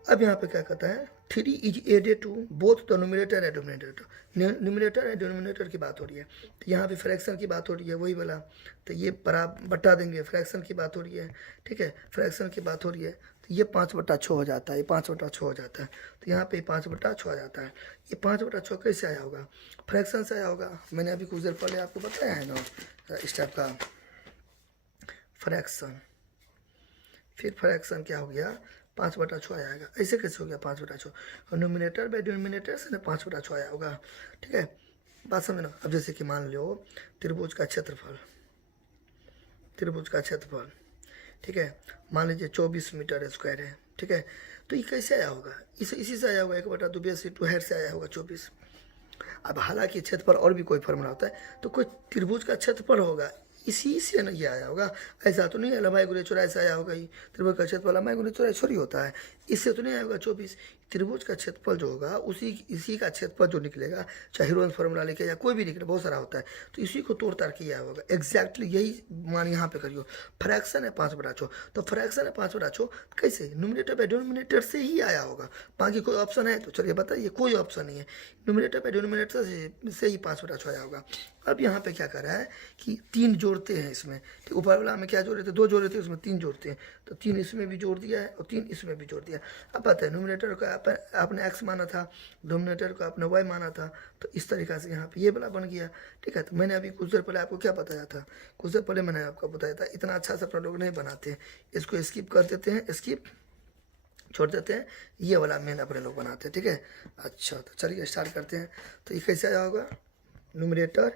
अब यहाँ पे क्या कहता है, 3 is added to both the numerator and denominator, numerator and denominator की बात हो रही है, तो यहाँ पे फ्रैक्शन की बात हो रही है, वही वाला, तो ये बटा देंगे, फ्रैक्शन की बात हो रही है, ठीक है, फ्रैक्शन की बात हो रही है, तो ये 5/6 हो जाता है, ये 5/6 हो जाता है, तो यहाँ पे 5/6 आ जाता है। ये 5/6 कैसे आया होगा, फ्रैक्शन से आया होगा, मैंने अभी कुछ देर पहले आपको बताया है ना इस टाइप का फ्रैक्शन। फिर फ्रैक्शन क्या हो गया, 5/6 आएगा, ऐसे कैसे हो गया 5/6, और नोमिनेटर बाई डिनोमिनेटर से ना 5/6 आया होगा, ठीक है। बात समझना। अब जैसे कि मान लो त्रिभुज का क्षेत्रफल, त्रिभुज का क्षेत्रफल, ठीक है, मान लीजिए 24 मीटर स्क्वायर है, ठीक है, तो ये कैसे आया होगा, इसी से आया होगा, 1/2 हेड से आया होगा 24। अब हालांकि क्षेत्रफल और भी कोई फॉर्मूला होता है, तो कोई त्रिभुज का क्षेत्रफल होगा, इसी से ना ये आया होगा, ऐसा तो नहीं है लंबाई गुणे चौड़ाई से आया होगा, ये त्रिभुज का क्षेत्रफल लंबाई गुणे चौड़ाई थोड़ी होता है, इससे तो नहीं आया होगा 24। त्रिभुज का क्षेत्रफल जो होगा इसी का क्षेत्रफल जो निकलेगा, चाहे हीरोइंस फॉर्मूला लेके या कोई भी निकले, बहुत सारा होता है, तो इसी को तोड़ ताड़ के आया होगा। एग्जैक्टली यही मान यहाँ पे करियो, फ्रैक्शन है 5/6, तो फ्रैक्शन है 5/6 कैसे, न्यूमरेटर बाई डिनोमिनेटर से ही आया होगा, बाकी कोई ऑप्शन है तो चलिए बताइए, कोई ऑप्शन नहीं है, न्यूमरेटर बाई डिनोमिनेटर से ही 5/6 आया होगा। अब यहाँ पे क्या कर रहा है कि 3 जोड़ते हैं इसमें, तो ऊपर वाला में क्या जोड़े थे, 2 जोड़े थे, उसमें 3 जोड़ते हैं, तो 3 इसमें भी जोड़ दिया है और 3 इसमें भी जोड़ दिया। अब पता है न्यूमरेटर का आपने एक्स माना था, डिनोमिनेटर को आपने वाई माना था, तो इस तरीक़ा से यहाँ पे ये वाला बन गया, ठीक है। तो मैंने अभी कुछ देर पहले आपको क्या बताया था, कुछ देर पहले मैंने आपको बताया था, इतना अच्छा से अपने लोग नहीं बनाते हैं, इसको स्किप कर देते हैं, स्किप छोड़ देते हैं, ये वाला मेन अपने लोग बनाते हैं, ठीक है। अच्छा तो चलिए स्टार्ट करते हैं। तो ये कैसे आया होगा, न्यूमरेटर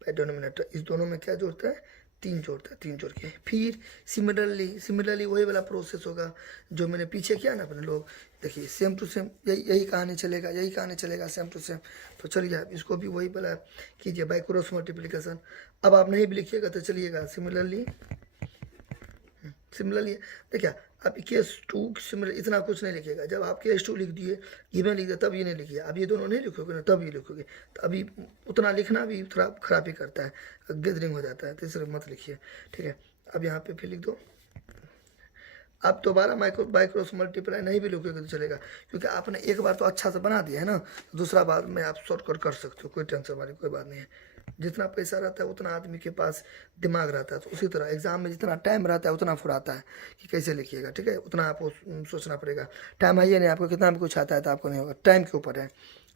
बाई डिनोमिनेटर, इस दोनों में क्या जोड़ता है, 3 जोड़ता है, 3 जोड़ के फिर सिमिलरली वही वाला प्रोसेस होगा जो मैंने पीछे किया ना अपने लोग, देखिए सेम टू सेम यही कहानी चलेगा, यही कहानी चलेगा, सेम टू सेम। तो चलिए आप इसको भी वही वाला कीजिए, बाई क्रॉस मल्टीप्लिकेशन। अब आप नहीं भी लिखिएगा तो चलिएगा, सिमिलरली देखिए आप केस टू सिमिलर इतना कुछ नहीं लिखिएगा, जब आप केस टू लिख दिए, गिवन लिख दिया, तब ये नहीं लिखिए, अब ये दोनों नहीं लिखोगे ना तब ये लिखोगे, तो अभी उतना लिखना भी थोड़ा खराबी करता है, गैदरिंग हो जाता है, तो इसलिए मत लिखिए, ठीक है। अब यहाँ पे फिर लिख दो आप दोबारा माइक्रो बाई क्रॉस मल्टीप्लाई नहीं भी लिखोगे तो चलेगा, क्योंकि आपने एक बार तो अच्छा से बना दिया है ना, तो दूसरा बार में आप शॉर्टकट कर सकते हो, कोई टेंशन वाली कोई बात नहीं है। जितना पैसा रहता है उतना आदमी के पास दिमाग रहता है, तो उसी तरह एग्जाम में जितना टाइम रहता है उतना फुराता है कि कैसे लिखिएगा, ठीक है, उतना आपको सोचना पड़ेगा। टाइम है ये नहीं, आपको कितना भी कुछ आता है तो आपको नहीं होगा, टाइम के ऊपर है।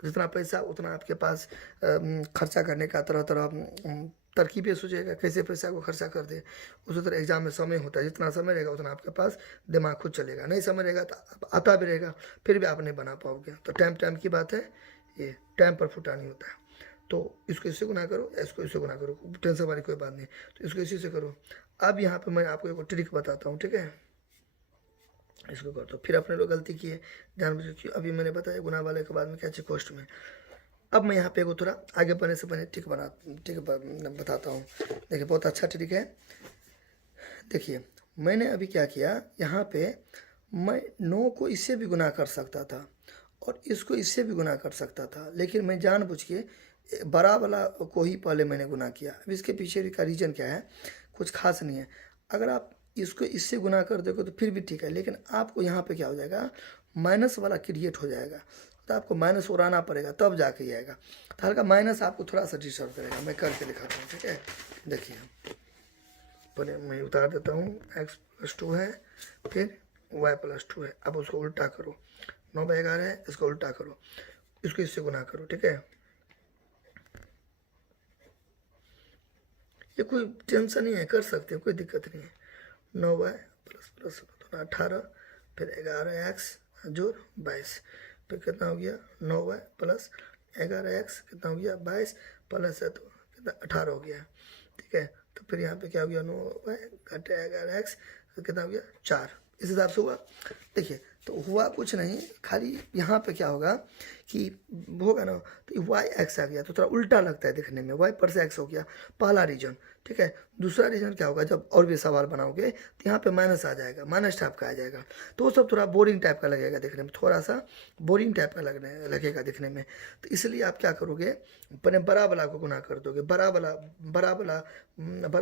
जितना पैसा उतना आपके पास खर्चा करने का तरह तरह तरकीबें सोचेगा कैसे पैसा को खर्चा कर दे। उसी तरह एग्जाम में समय होता है, जितना समय रहेगा उतना आपके पास दिमाग खुद चलेगा, नहीं समय रहेगा तो आता भी रहेगा फिर भी आप नहीं बना पाओगे। तो टाइम टाइम की बात है, ये टाइम पर फुटा नहीं होता है। तो इसको इससे गुना करो, इसको इससे गुना करो, टेंशन वाली कोई बात नहीं, तो इसको इसी से करो। अब यहाँ पे मैं आपको एक ट्रिक बताता हूँ, ठीक है, इसको कर दो। फिर अपने लोग गलती किए जानबूझ के, अभी मैंने बताया गुना वाले के बाद में क्या चाहिए कॉस्ट में। अब मैं यहाँ पे एगो थोड़ा आगे बढ़ने से पहले ट्रिक बताता हूँ। देखिए बहुत अच्छा ट्रिक है। देखिए मैंने अभी क्या किया, यहाँ पे मैं 9 को इससे भी गुना कर सकता था और इसको इससे भी गुना कर सकता था, लेकिन मैं जानबूझ के बड़ा वाला को ही पहले मैंने गुना किया। अब इसके पीछे का रीज़न क्या है, कुछ खास नहीं है। अगर आप इसको इससे गुना कर दोगे तो फिर भी ठीक है, लेकिन आपको यहाँ पे क्या हो जाएगा, माइनस वाला क्रिएट हो जाएगा, तो आपको माइनस उड़ाना पड़ेगा तब जाके ये आएगा। तो हल्का माइनस आपको थोड़ा सा डिस्टर्ब करेगा। मैं करके दिखाता हूँ, ठीक है। देखिए पहले मैं उतार देता हूँ, x+2 है, फिर y+2 है। अब उसको उल्टा करो, 9/11 है, इसको उल्टा करो, इसको इससे गुना करो, ठीक है। ये कोई टेंशन नहीं है, कर सकते हो, कोई दिक्कत नहीं है। 9y ++ 18, फिर 11x जोड़ 22, फिर कितना हो गया 9y + 11x कितना हो गया 22 प्लस है तो कितना 18 हो गया, ठीक है। तो फिर यहाँ पे क्या हो गया 9y घटे 11x तो कितना हो गया 4, इस हिसाब से हुआ। देखिए तो हुआ कुछ नहीं, खाली यहाँ पे क्या होगा कि होगा ना, तो y x आ गया तो थोड़ा उल्टा लगता है दिखने में, y पर से x हो गया, पहला रीजन, ठीक है। दूसरा रीजन क्या होगा, जब और भी सवाल बनाओगे तो यहाँ पे माइनस आ जाएगा, माइनस टाइप का आ जाएगा, तो वो सब थोड़ा बोरिंग टाइप का लगेगा दिखने में, थोड़ा सा बोरिंग टाइप का लगेगा दिखने में। तो इसलिए आप क्या करोगे, पहले बड़ा वाला को गुना कर दोगे, बड़ा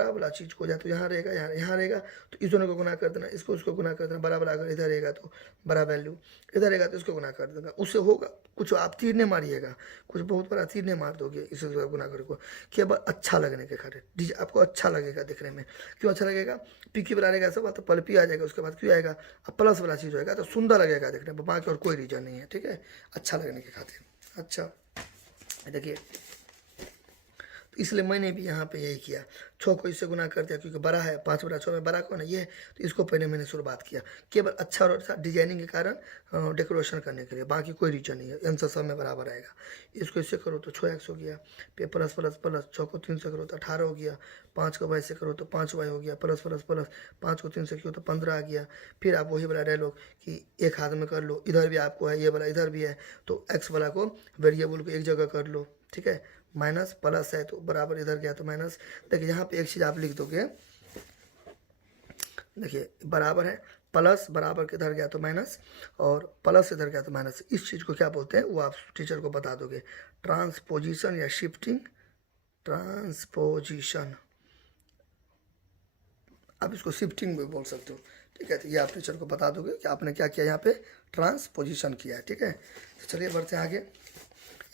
वाला चीज़ को, या तो यहाँ रहेगा यहाँ रहेगा, तो इस दोनों को गुना कर देना, इसको उसको गुना कर देना। बड़ा वाला अगर इधर रहेगा तो बड़ा वैल्यू, इधर रहेगा तो इसको गुना कर देगा, उससे होगा कुछ। आप तीर ने मारिएगा, कुछ बहुत बड़ा तीर ने मार दोगे इसे गुना करके, केवल अच्छा लगने के खातिर, आपको अच्छा लगेगा दिखने में। क्यों अच्छा लगेगा, पी क्यू वाला रहेगा सब तो पहले पी आ जाएगा, उसके बाद क्यों आएगा, अब प्लस वाला चीज़ होएगा तो सुंदर लगेगा दिखने में, बाकी और कोई रीजन नहीं है, ठीक है, अच्छा लगने के खातिर। अच्छा देखिए तो इसलिए मैंने भी यहाँ पे यही किया, 6 को इससे गुना कर दिया, क्योंकि बड़ा है, 5/6 में बड़ा कौन है, ये है, तो इसको पहले मैंने शुरुआत किया, केवल अच्छा और अच्छा डिजाइनिंग के कारण, डेकोरेशन करने के लिए, बाकी कोई रीजन नहीं है। आंसर सब में बराबर आएगा। इसको इससे करो तो 6x हो गया, फिर प्लस प्लस प्लस 6 को 3 से करो तो 18 हो गया, 5 को y से करो तो 5y हो गया, प्लस प्लस प्लस 5 को 3 से किया तो 15 आ गया। फिर आप वही वाला डायलॉग कि एक हाथ में कर लो, इधर भी आपको है ये वाला, इधर भी है, तो x वाला को वेरिएबल को एक जगह कर लो, ठीक है। माइनस प्लस है तो बराबर, इधर गया तो माइनस। देखिए यहाँ पे एक चीज़ आप लिख दोगे, देखिए बराबर है, प्लस बराबर के इधर गया तो माइनस, और प्लस इधर गया तो माइनस। इस चीज़ को क्या बोलते हैं वो आप टीचर को बता दोगे, ट्रांसपोजिशन या शिफ्टिंग ट्रांसपोजिशन, आप इसको शिफ्टिंग भी बोल सकते हो, ठीक है। तो ये आप टीचर को बता दोगे कि आपने क्या किया, यहाँ पे ट्रांसपोजिशन किया है, ठीक है। तो चलिए बढ़ते हैं आगे।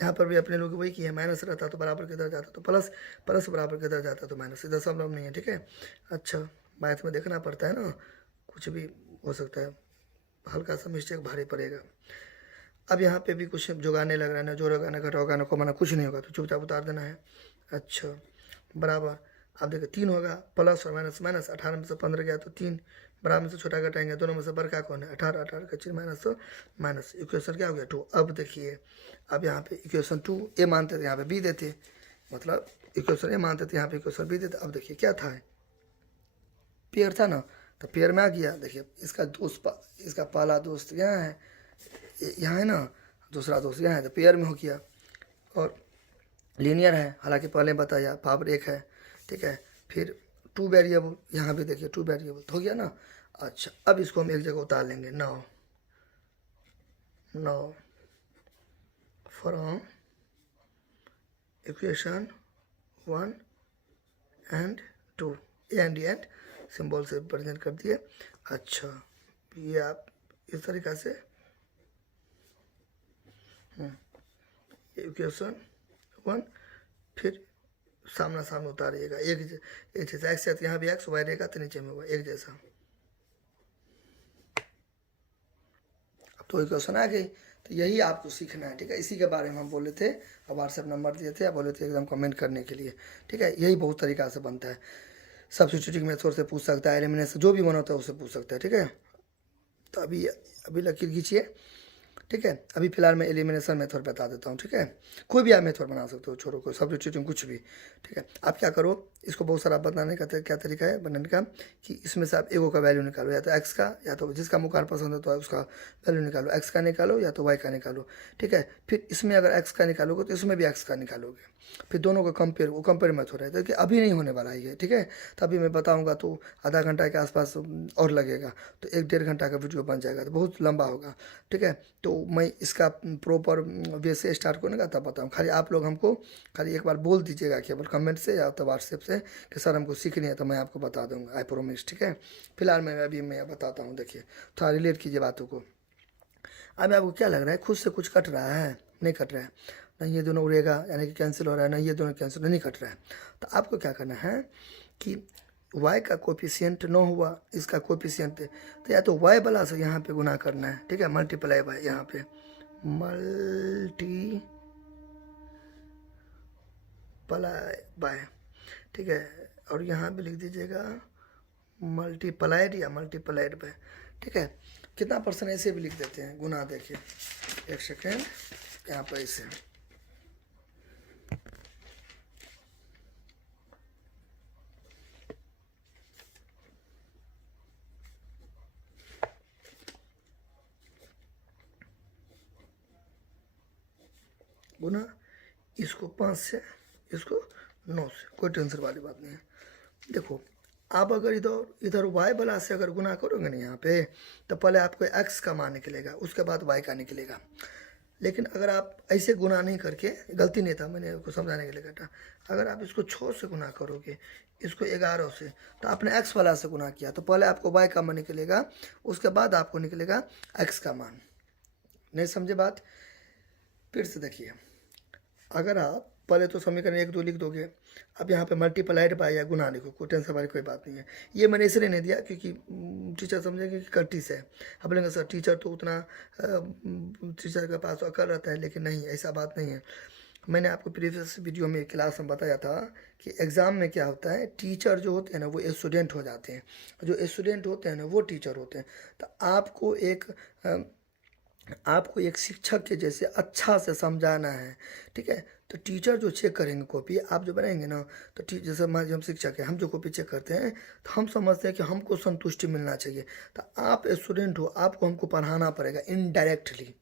यहाँ पर भी अपने लोग वही किया, माइनस रहता तो बराबर किधर जाता तो प्लस, प्लस बराबर किधर जाता तो माइनस, इधर सब नहीं है, ठीक है। अच्छा मैथ में देखना पड़ता है ना, कुछ भी हो सकता है, हल्का सा मिस्टेक भारी पड़ेगा। अब यहाँ पे भी कुछ जुगाड़ने लग रहा है ना, जो लगाना घटाओगा ना कमाना कुछ नहीं होगा, तो चुपचाप उतार देना है। अच्छा बराबर, आप देखिए 3 होगा, प्लस और माइनस, माइनस 18 में से 15 गया तो 3, बराबर में से छोटा घटाएंगे, दोनों में से बड़का कौन है 18, 18 का चिन्ह माइनस, तो माइनस, इक्वेशन क्या हो गया 2। अब देखिए अब यहाँ पे इक्वेशन 2 ए मानते थे, यहाँ पे बी देते, मतलब इक्वेशन ए मानते थे, यहाँ पे इक्वेशन बी देते। अब देखिए क्या था, पेयर था ना, तो पेयर में आ गया। देखिए इसका दोस्त, इसका पहला दोस्त यहाँ है, यहाँ है ना, दूसरा दोस्त यहाँ है, तो पेयर में हो गया। और लीनियर है, हालांकि पहले बताया पावर 1 है, ठीक है। फिर 2 वेरिएबल, यहाँ भी देखिए 2 वेरिएबल हो गया ना। अच्छा अब इसको हम एक जगह उतार लेंगे, now from equation 1 and 2, and symbol से प्रेजेंट कर दिए। अच्छा ये आप इस तरीक़ा से इक्वेशन 1 फिर सामना सामने उतारिएगा एक जैसा एक्स है तो यहाँ भी एक्स, वाई रहेगा तो नीचे में होगा एक जैसा। अब तो इक्वेशन आ गई, तो यही आपको सीखना है, ठीक है। इसी के बारे में हम बोले थे और व्हाट्सएप नंबर दिए थे, आप बोले थे एकदम कमेंट करने के लिए, ठीक है। यही बहुत तरीक़ा से बनता है, सब्स्टिट्यूटिंग मेथड से पूछ सकता है, एलिमिनेशन जो भी बना होता है उससे पूछ सकता है, ठीक है। तो अभी लकीर खींचिए, ठीक है। अभी फिलहाल मैं एलिमिनेशन मेथड बता देता हूँ, ठीक है। कोई भी आप मेथड बना सकते हो, छोड़ो कोई सब्स्टिट्यूटिंग कुछ भी, ठीक है। आप क्या करो, इसको बहुत सारा बताने का क्या तरीका है बनाने का, कि इसमें से आप एगो का वैल्यू निकालो, या तो एक्स का, या तो जिसका मुकार पसंद है तो उसका वैल्यू निकालो, एक्स का निकालो या तो वाई का निकालो, ठीक है। फिर इसमें अगर एक्स का निकालोगे तो इसमें भी एक्स का निकालोगे, फिर दोनों का कंपेयर मेथड है, तो अभी नहीं होने वाला है ये, ठीक है। तो अभी मैं बताऊंगा तो आधा घंटा के आसपास और लगेगा, तो 1-1.5 घंटा का वीडियो बन जाएगा, तो बहुत लंबा होगा, ठीक है। तो मैं इसका प्रॉपर वे से स्टार्ट करने का तब बताऊँ, खाली आप लोग हमको खाली एक बार बोल दीजिएगा केवल कमेंट से या तो व्हाट्सएप से कि सर हमको सीखनी है, तो मैं आपको बता दूंगा, आई प्रोमिस, ठीक है। फिलहाल मैं बताता हूँ, देखिए थोड़ा रिलेट कीजिए बातों को। अब आपको क्या लग रहा है, खुद से कुछ कट रहा है? नहीं कट रहा है, नहीं ये दोनों उड़ेगा यानी कि कैंसिल हो रहा है, नहीं ये दोनों कैंसिल नहीं कट रहा है। तो आपको क्या करना है कि y का कोफिशिएंट 9 हुआ, इसका कोफिशिएंट, तो या तो y वाला से यहाँ पे गुना करना है, ठीक है, मल्टीप्लाई बाय, यहाँ पे मल्टीप्लाई बाय, ठीक है। और यहाँ पे लिख दीजिएगा मल्टीप्लाइड या मल्टीप्लाइड बाय, ठीक है। कितना % ऐसे भी लिख देते हैं गुना, देखिए एक सेकेंड, यहाँ पर ऐसे गुना, इसको 5 से इसको 9 से, कोई टेंशन वाली बात नहीं है। देखो आप अगर इधर y वाला से अगर गुना करोगे ना यहाँ पे, तो पहले आपको x का मान निकलेगा, उसके बाद y का निकलेगा। लेकिन अगर आप ऐसे गुना नहीं करके, गलती नहीं था, मैंने आपको समझाने के लिए कहता, अगर आप इसको 6 से गुना करोगे, इसको 11 से, तो आपने x वाला से गुना किया, तो पहले आपको y का मान निकलेगा, उसके बाद आपको निकलेगा x का मान। नहीं समझे बात? फिर से देखिए, अगर आप पहले तो समीकरण 1 2 लिख दोगे, अब यहाँ पे मल्टीप्लाइड बाय या गुना लिखो, कोई टेंशन वाली कोई बात नहीं है। ये मैंने इसलिए नहीं दिया क्योंकि टीचर समझेंगे कि कट्टी से है, अब बोलेंगे सर टीचर तो उतना टीचर के पास अकल रहता है, लेकिन नहीं, ऐसा बात नहीं है। मैंने आपको प्रीवियस वीडियो में क्लास में बताया था कि एग्ज़ाम में क्या होता है, टीचर जो होते हैं ना वो स्टूडेंट हो जाते हैं, जो स्टूडेंट होते हैं ना वो टीचर होते हैं। तो आपको एक शिक्षक के जैसे अच्छा से समझाना है, ठीक है। तो टीचर जो चेक करेंगे कॉपी, आप जो बनाएंगे ना, तो जैसे मान हम शिक्षक हैं, हम जो कॉपी चेक करते हैं तो हम समझते हैं कि हमको संतुष्टि मिलना चाहिए। तो आप स्टूडेंट हो, आपको हमको पढ़ाना पड़ेगा इनडायरेक्टली,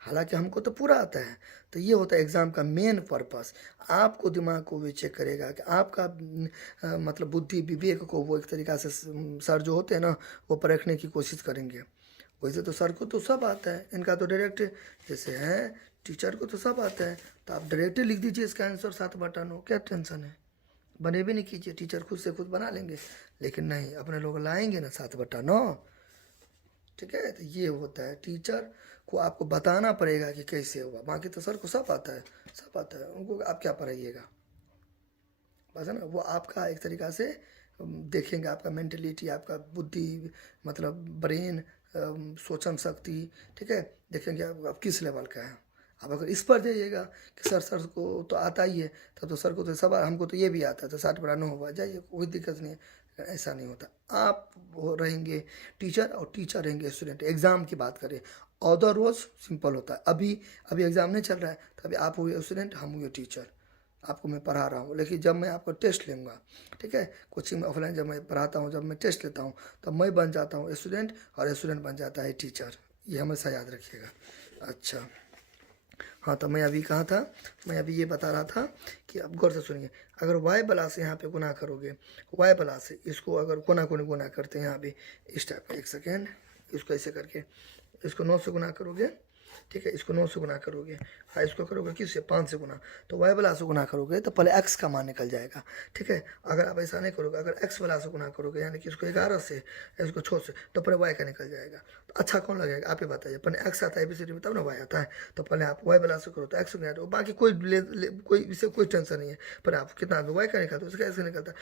हालांकि हमको तो पूरा आता है। तो ये होता है एग्ज़ाम का मेन पर्पस, आपको दिमाग को भी चेक करेगा कि आपका मतलब बुद्धि विवेक को वो एक तरीक़ा से सर जो होते हैं ना वो परखने की कोशिश करेंगे। वैसे तो सर को तो सब आता है, इनका तो डायरेक्ट जैसे है, टीचर को तो सब आता है, तो आप डायरेक्ट लिख दीजिए इसका आंसर 7/9, क्या टेंशन है, बने भी नहीं कीजिए, टीचर खुद से खुद बना लेंगे। लेकिन नहीं, अपने लोग लाएंगे ना 7/9, ठीक है। तो ये होता है, टीचर को आपको बताना पड़ेगा कि कैसे होगा, बाकी तो सर को सब आता है, सब आता है, उनको आप क्या पढ़ाइएगा, बस है ना। वो आपका एक तरीक़ा से देखेंगे, आपका मेंटलिटी, आपका बुद्धि मतलब ब्रेन, सोचन शक्ति, ठीक है, देखेंगे आप किस लेवल का है। अब अगर इस पर जाइएगा कि सर को तो आता ही है, तब तो सर को तो सब, हमको तो ये भी आता है, तो 7/9 हुआ, जाइए, कोई दिक्कत नहीं है। ऐसा नहीं होता, आप वो रहेंगे टीचर और टीचर रहेंगे स्टूडेंट। एग्ज़ाम की बात करें, अदर रोज़ सिंपल होता है, अभी एग्ज़ाम नहीं चल रहा है, तो अभी आप हुए स्टूडेंट, हम हुए टीचर, आपको मैं पढ़ा रहा हूँ। लेकिन जब मैं आपको टेस्ट लूँगा, ठीक है, कोचिंग में ऑफलाइन जब मैं पढ़ाता हूँ, जब मैं टेस्ट लेता हूँ, तब मैं बन जाता हूँ स्टूडेंट और स्टूडेंट बन जाता है टीचर, ये हमेशा याद रखिएगा। अच्छा हाँ, तो मैं अभी कहाँ था, मैं अभी ये बता रहा था कि आप गौर से सुनिए, अगर वाई वाला से यहाँ पे गुना करोगे, वाई वाला से इसको अगर गुना करते हैं यहाँ पे इस टाइप का, एक सेकेंड, इसको ऐसे करके इसको 9 से गुना करोगे, ठीक है, इसको 9 से गुना करोगे, हाँ इसको करोगे किससे 5 से गुना, तो वाई वाला से गुना करोगे तो पहले एक्स का मान निकल जाएगा। ठीक है, अगर आप ऐसा नहीं करोगे, अगर एक्स वाला से गुना करोगे यानी कि इसको 11 से इसको 6 से, तो पहले वाई का निकल जाएगा। तो अच्छा कौन लगेगा आप ही बताइए, पहले एक्स आता है एबीसीडी में तब ना वाई आता है, तो पहले आप वाई वाला से करो तो एक्स निकालो, बाकी कोई इससे कोई टेंशन नहीं है। पर आप कितना वाई का निकालते हो उसका एक्स निकलता है।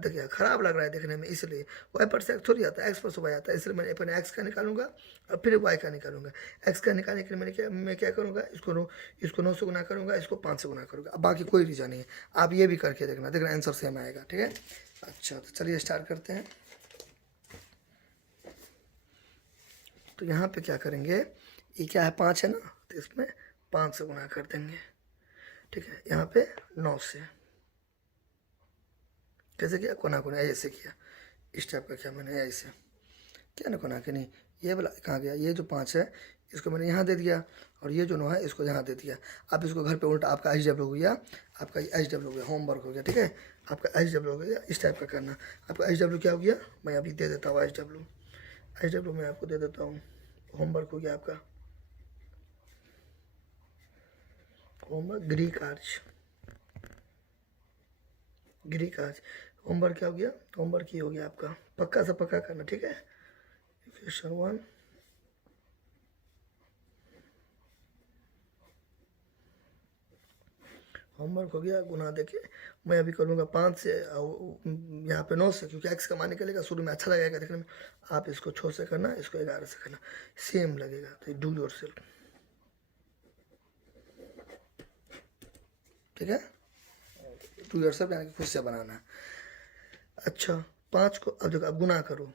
देखिए खराब लग रहा है देखने में, इसलिए वाई पर से एक्स थोड़ी आता है, एक्स पर से वाई आता है, इसलिए मैं अपने एक्स का निकालूंगा और फिर वाई का निकालूंगा। एक्स का निकालने के लिए मैं क्या करूँगा, इसको 9 से गुना करूँगा, इसको 5 से गुना करूँगा। अब बाकी कोई रीज़न नहीं है, आप ये भी करके देखना आंसर सेम आएगा। ठीक है, अच्छा तो चलिए स्टार्ट करते हैं। तो यहाँ पे क्या करेंगे, ये क्या है 5 है ना, तो इसमें 5 से गुना कर देंगे। ठीक है, यहाँ पे 9 से, कैसे किया, कोना कोना ऐसे किया, इस टाइप का किया मैंने ऐसे क्या ना, कोना के नहीं, ये वाला कहाँ गया, ये जो 5 है इसको मैंने यहाँ दे दिया और ये जो 9 है इसको यहाँ दे दिया। आप इसको घर पे उल्टा आपका एच डब्ल्यू हो गया, आपका एच डब्ल्यू हो गया, होमवर्क हो गया। ठीक है, आपका एच डब्ल्यू हो गया, इस टाइप का करना। आपका एच डब्ल्यू क्या हो गया, मैं अभी दे देता हूँ एच डब्ल्यू मैं आपको दे देता हूँ, होमवर्क हो गया आपका, होमवर्क गृह कार्य होमवर्क क्या हो गया, होमवर्क ये हो गया आपका, पक्का से पक्का करना। ठीक है, क्वेश्चन 1 होमवर्क हो गया, गुना देके मैं अभी करूँगा 5 से, यहाँ पे 9 से, क्योंकि एक्स का मान निकलेगा, शुरू में अच्छा लगेगा देखने में। आप इसको 6 से करना, इसको 11 से करना, सेम लगेगा। तो डू योर सेल्फ। ठीक है, डू योर सेल्फ यानी कि खुद से बनाना है। अच्छा 5 को अब देखो, अब गुना करो,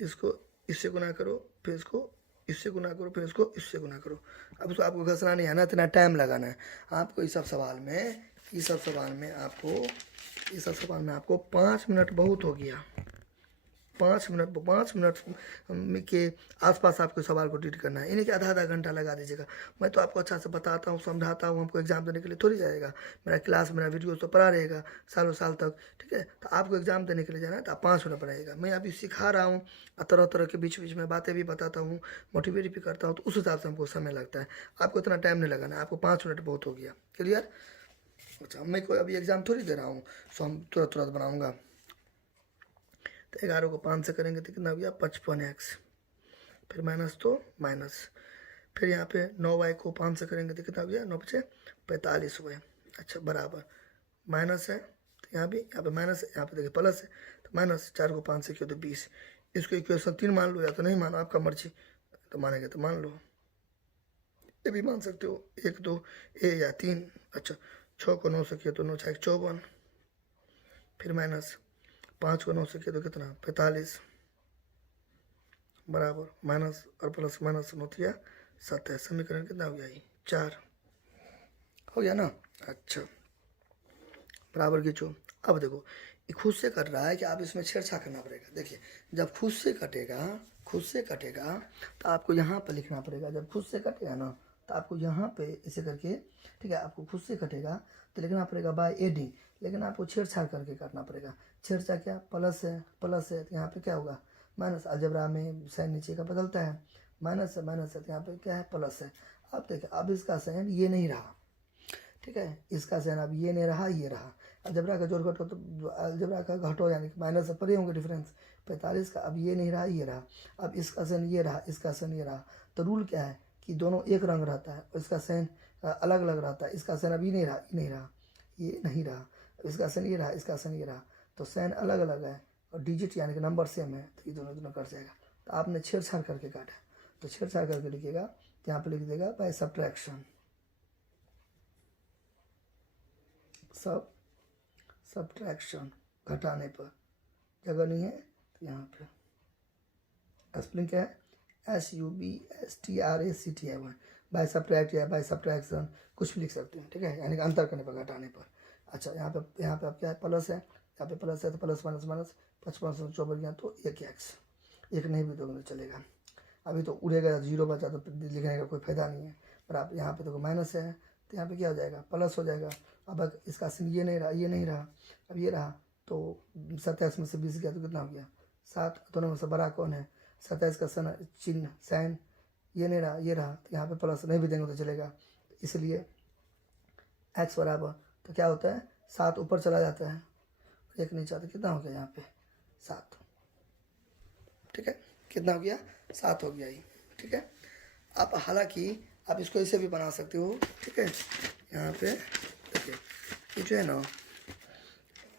इसको इससे गुना करो, फिर इसको इससे गुना करो, फिर इसको इससे गुना करो। अब उसको आपको घसना नहीं आना, इतना टाइम लगाना है आपको। इस सब सवाल में आपको 5 मिनट बहुत हो गया। 5 मिनट के आसपास आपको सवाल को ट्रीट करना है, इन्हीं के आधा घंटा लगा दीजिएगा। मैं तो आपको अच्छा से बताता हूँ, समझाता हूँ, हमको एग्जाम देने के लिए थोड़ी जाएगा। मेरा क्लास, मेरा वीडियो तो पढ़ा रहेगा सालों साल तक। ठीक है, तो आपको एग्जाम देने के लिए जाना है तो आप 5 मिनट पढ़ाइएगा। मैं अभी सिखा रहा हूँ, तरह तरह के बीच बीच में बातें भी बताता हूँ, मोटिवेट भी करता हूँ, तो उस हिसाब से हमको समय लगता है। आपको इतना टाइम नहीं लगाना है, आपको 5 मिनट बहुत हो गया। क्लियर। अच्छा, मैं कोई अभी एग्जाम थोड़ी दे रहा हूँ सो हम तुरंत बनाऊँगा। तो 11 को 5 से करेंगे तो कितना हो गया 55x, फिर माइनस तो माइनस, फिर यहाँ पे 9y को 5 से करेंगे तो कितना हो गया 9 बचे 45y। अच्छा बराबर माइनस है, तो यहाँ पे माइनस है, यहाँ पे देखिए प्लस है, तो माइनस 4 को 5 से किया तो 20। इसको इक्वेशन 3 मान लो या तो नहीं मानो, आपका मर्जी, तो मानेंगे तो मान लो, ये भी मान सकते हो 1 2 या 3। अच्छा 6 को 9 से किया तो 9 6 54, फिर माइनस 5 को 9 से किया तो कितना 45, बराबर माइनस और प्लस माइनस नोतिया 27। समीकरण कितना हो गया, 4 हो गया ना। अच्छा बराबर खींचो। अब देखो ये खुद से कट रहा है कि आप इसमें छेड़छाड़ करना पड़ेगा। देखिए जब खुद से कटेगा तो आपको यहाँ पर लिखना पड़ेगा। जब खुद से कटेगा ना तो आपको यहाँ पे ऐसे करके, ठीक है, आपको खुद से कटेगा तो लिखना पड़ेगा बाय एडिंग, लेकिन आपको छेड़छाड़ करके काटना पड़ेगा। छेड़छाड़ क्या, प्लस है तो यहाँ पे क्या होगा माइनस, अलजेब्रा में साइन नीचे का बदलता है, माइनस है तो यहाँ पे क्या है प्लस है। अब देखिए अब इसका साइन ये नहीं रहा, ठीक है, इसका साइन अब ये नहीं रहा, ये रहा। अलजेब्रा का जोड़ घटो तो अलजेब्रा का घटो यानी कि माइनस से परे होंगे डिफरेंस, 45 का अब ये नहीं रहा, ये रहा। अब इसका साइन ये रहा, इसका साइन ये रहा। तो रूल क्या है कि दोनों एक रंग रहता है और इसका साइन अलग अलग रहता है। इसका साइन अब ये नहीं रहा, ये नहीं रहा, इसका साइन ये रहा, इसका साइन ये रहा। तो साइन अलग अलग है और डिजिट यानी कि नंबर सेम है, तो ये दोनों कट जाएगा। तो आपने छेड़छाड़ करके काटा, तो छेड़छाड़ करके लिखिएगा, तो यहाँ पे लिख देगा बाय सब्ट्रैक्शन, सब्ट्रैक्शन घटाने पर, जगह नहीं है तो यहाँ पे स्पेलिंग क्या है SUBSTRACTI, बाय सब्ट्रैक्ट या बाय सब्ट्रैक्शन कुछ भी लिख सकते हैं, ठीक है, यानी कि अंतर करने पर, घटाने पर। अच्छा यहाँ पे अब क्या है प्लस है, यहाँ पे प्लस है तो प्लस माइनस माइनस 55 से 54 गया तो 1x, एक नहीं भी दोगे तो चलेगा। अभी तो उड़ेगा, 0 बचा तो लिखने का कोई फायदा नहीं है। पर आप यहाँ पे देखो माइनस है तो यहाँ पे क्या हो जाएगा प्लस हो जाएगा। अब इसका सिन ये नहीं रहा, अब ये रहा, तो 27 में से 20 गया तो कितना हो गया 7। दोनों में से बड़ा कौन है, 27 का सन चिन्ह साइन ये नहीं रहा, ये रहा, तो यहाँ पे प्लस नहीं भी देंगे तो चलेगा, इसलिए x बराबर तो क्या होता है 7 ऊपर चला जाता है, 1 नीचे आता, कितना हो गया यहाँ पे 7, ठीक है, कितना हो गया 7 हो गया ये, ठीक है। आप हालांकि आप इसको ऐसे भी बना सकते हो, ठीक है, यहाँ पे देखिए ये जो है ना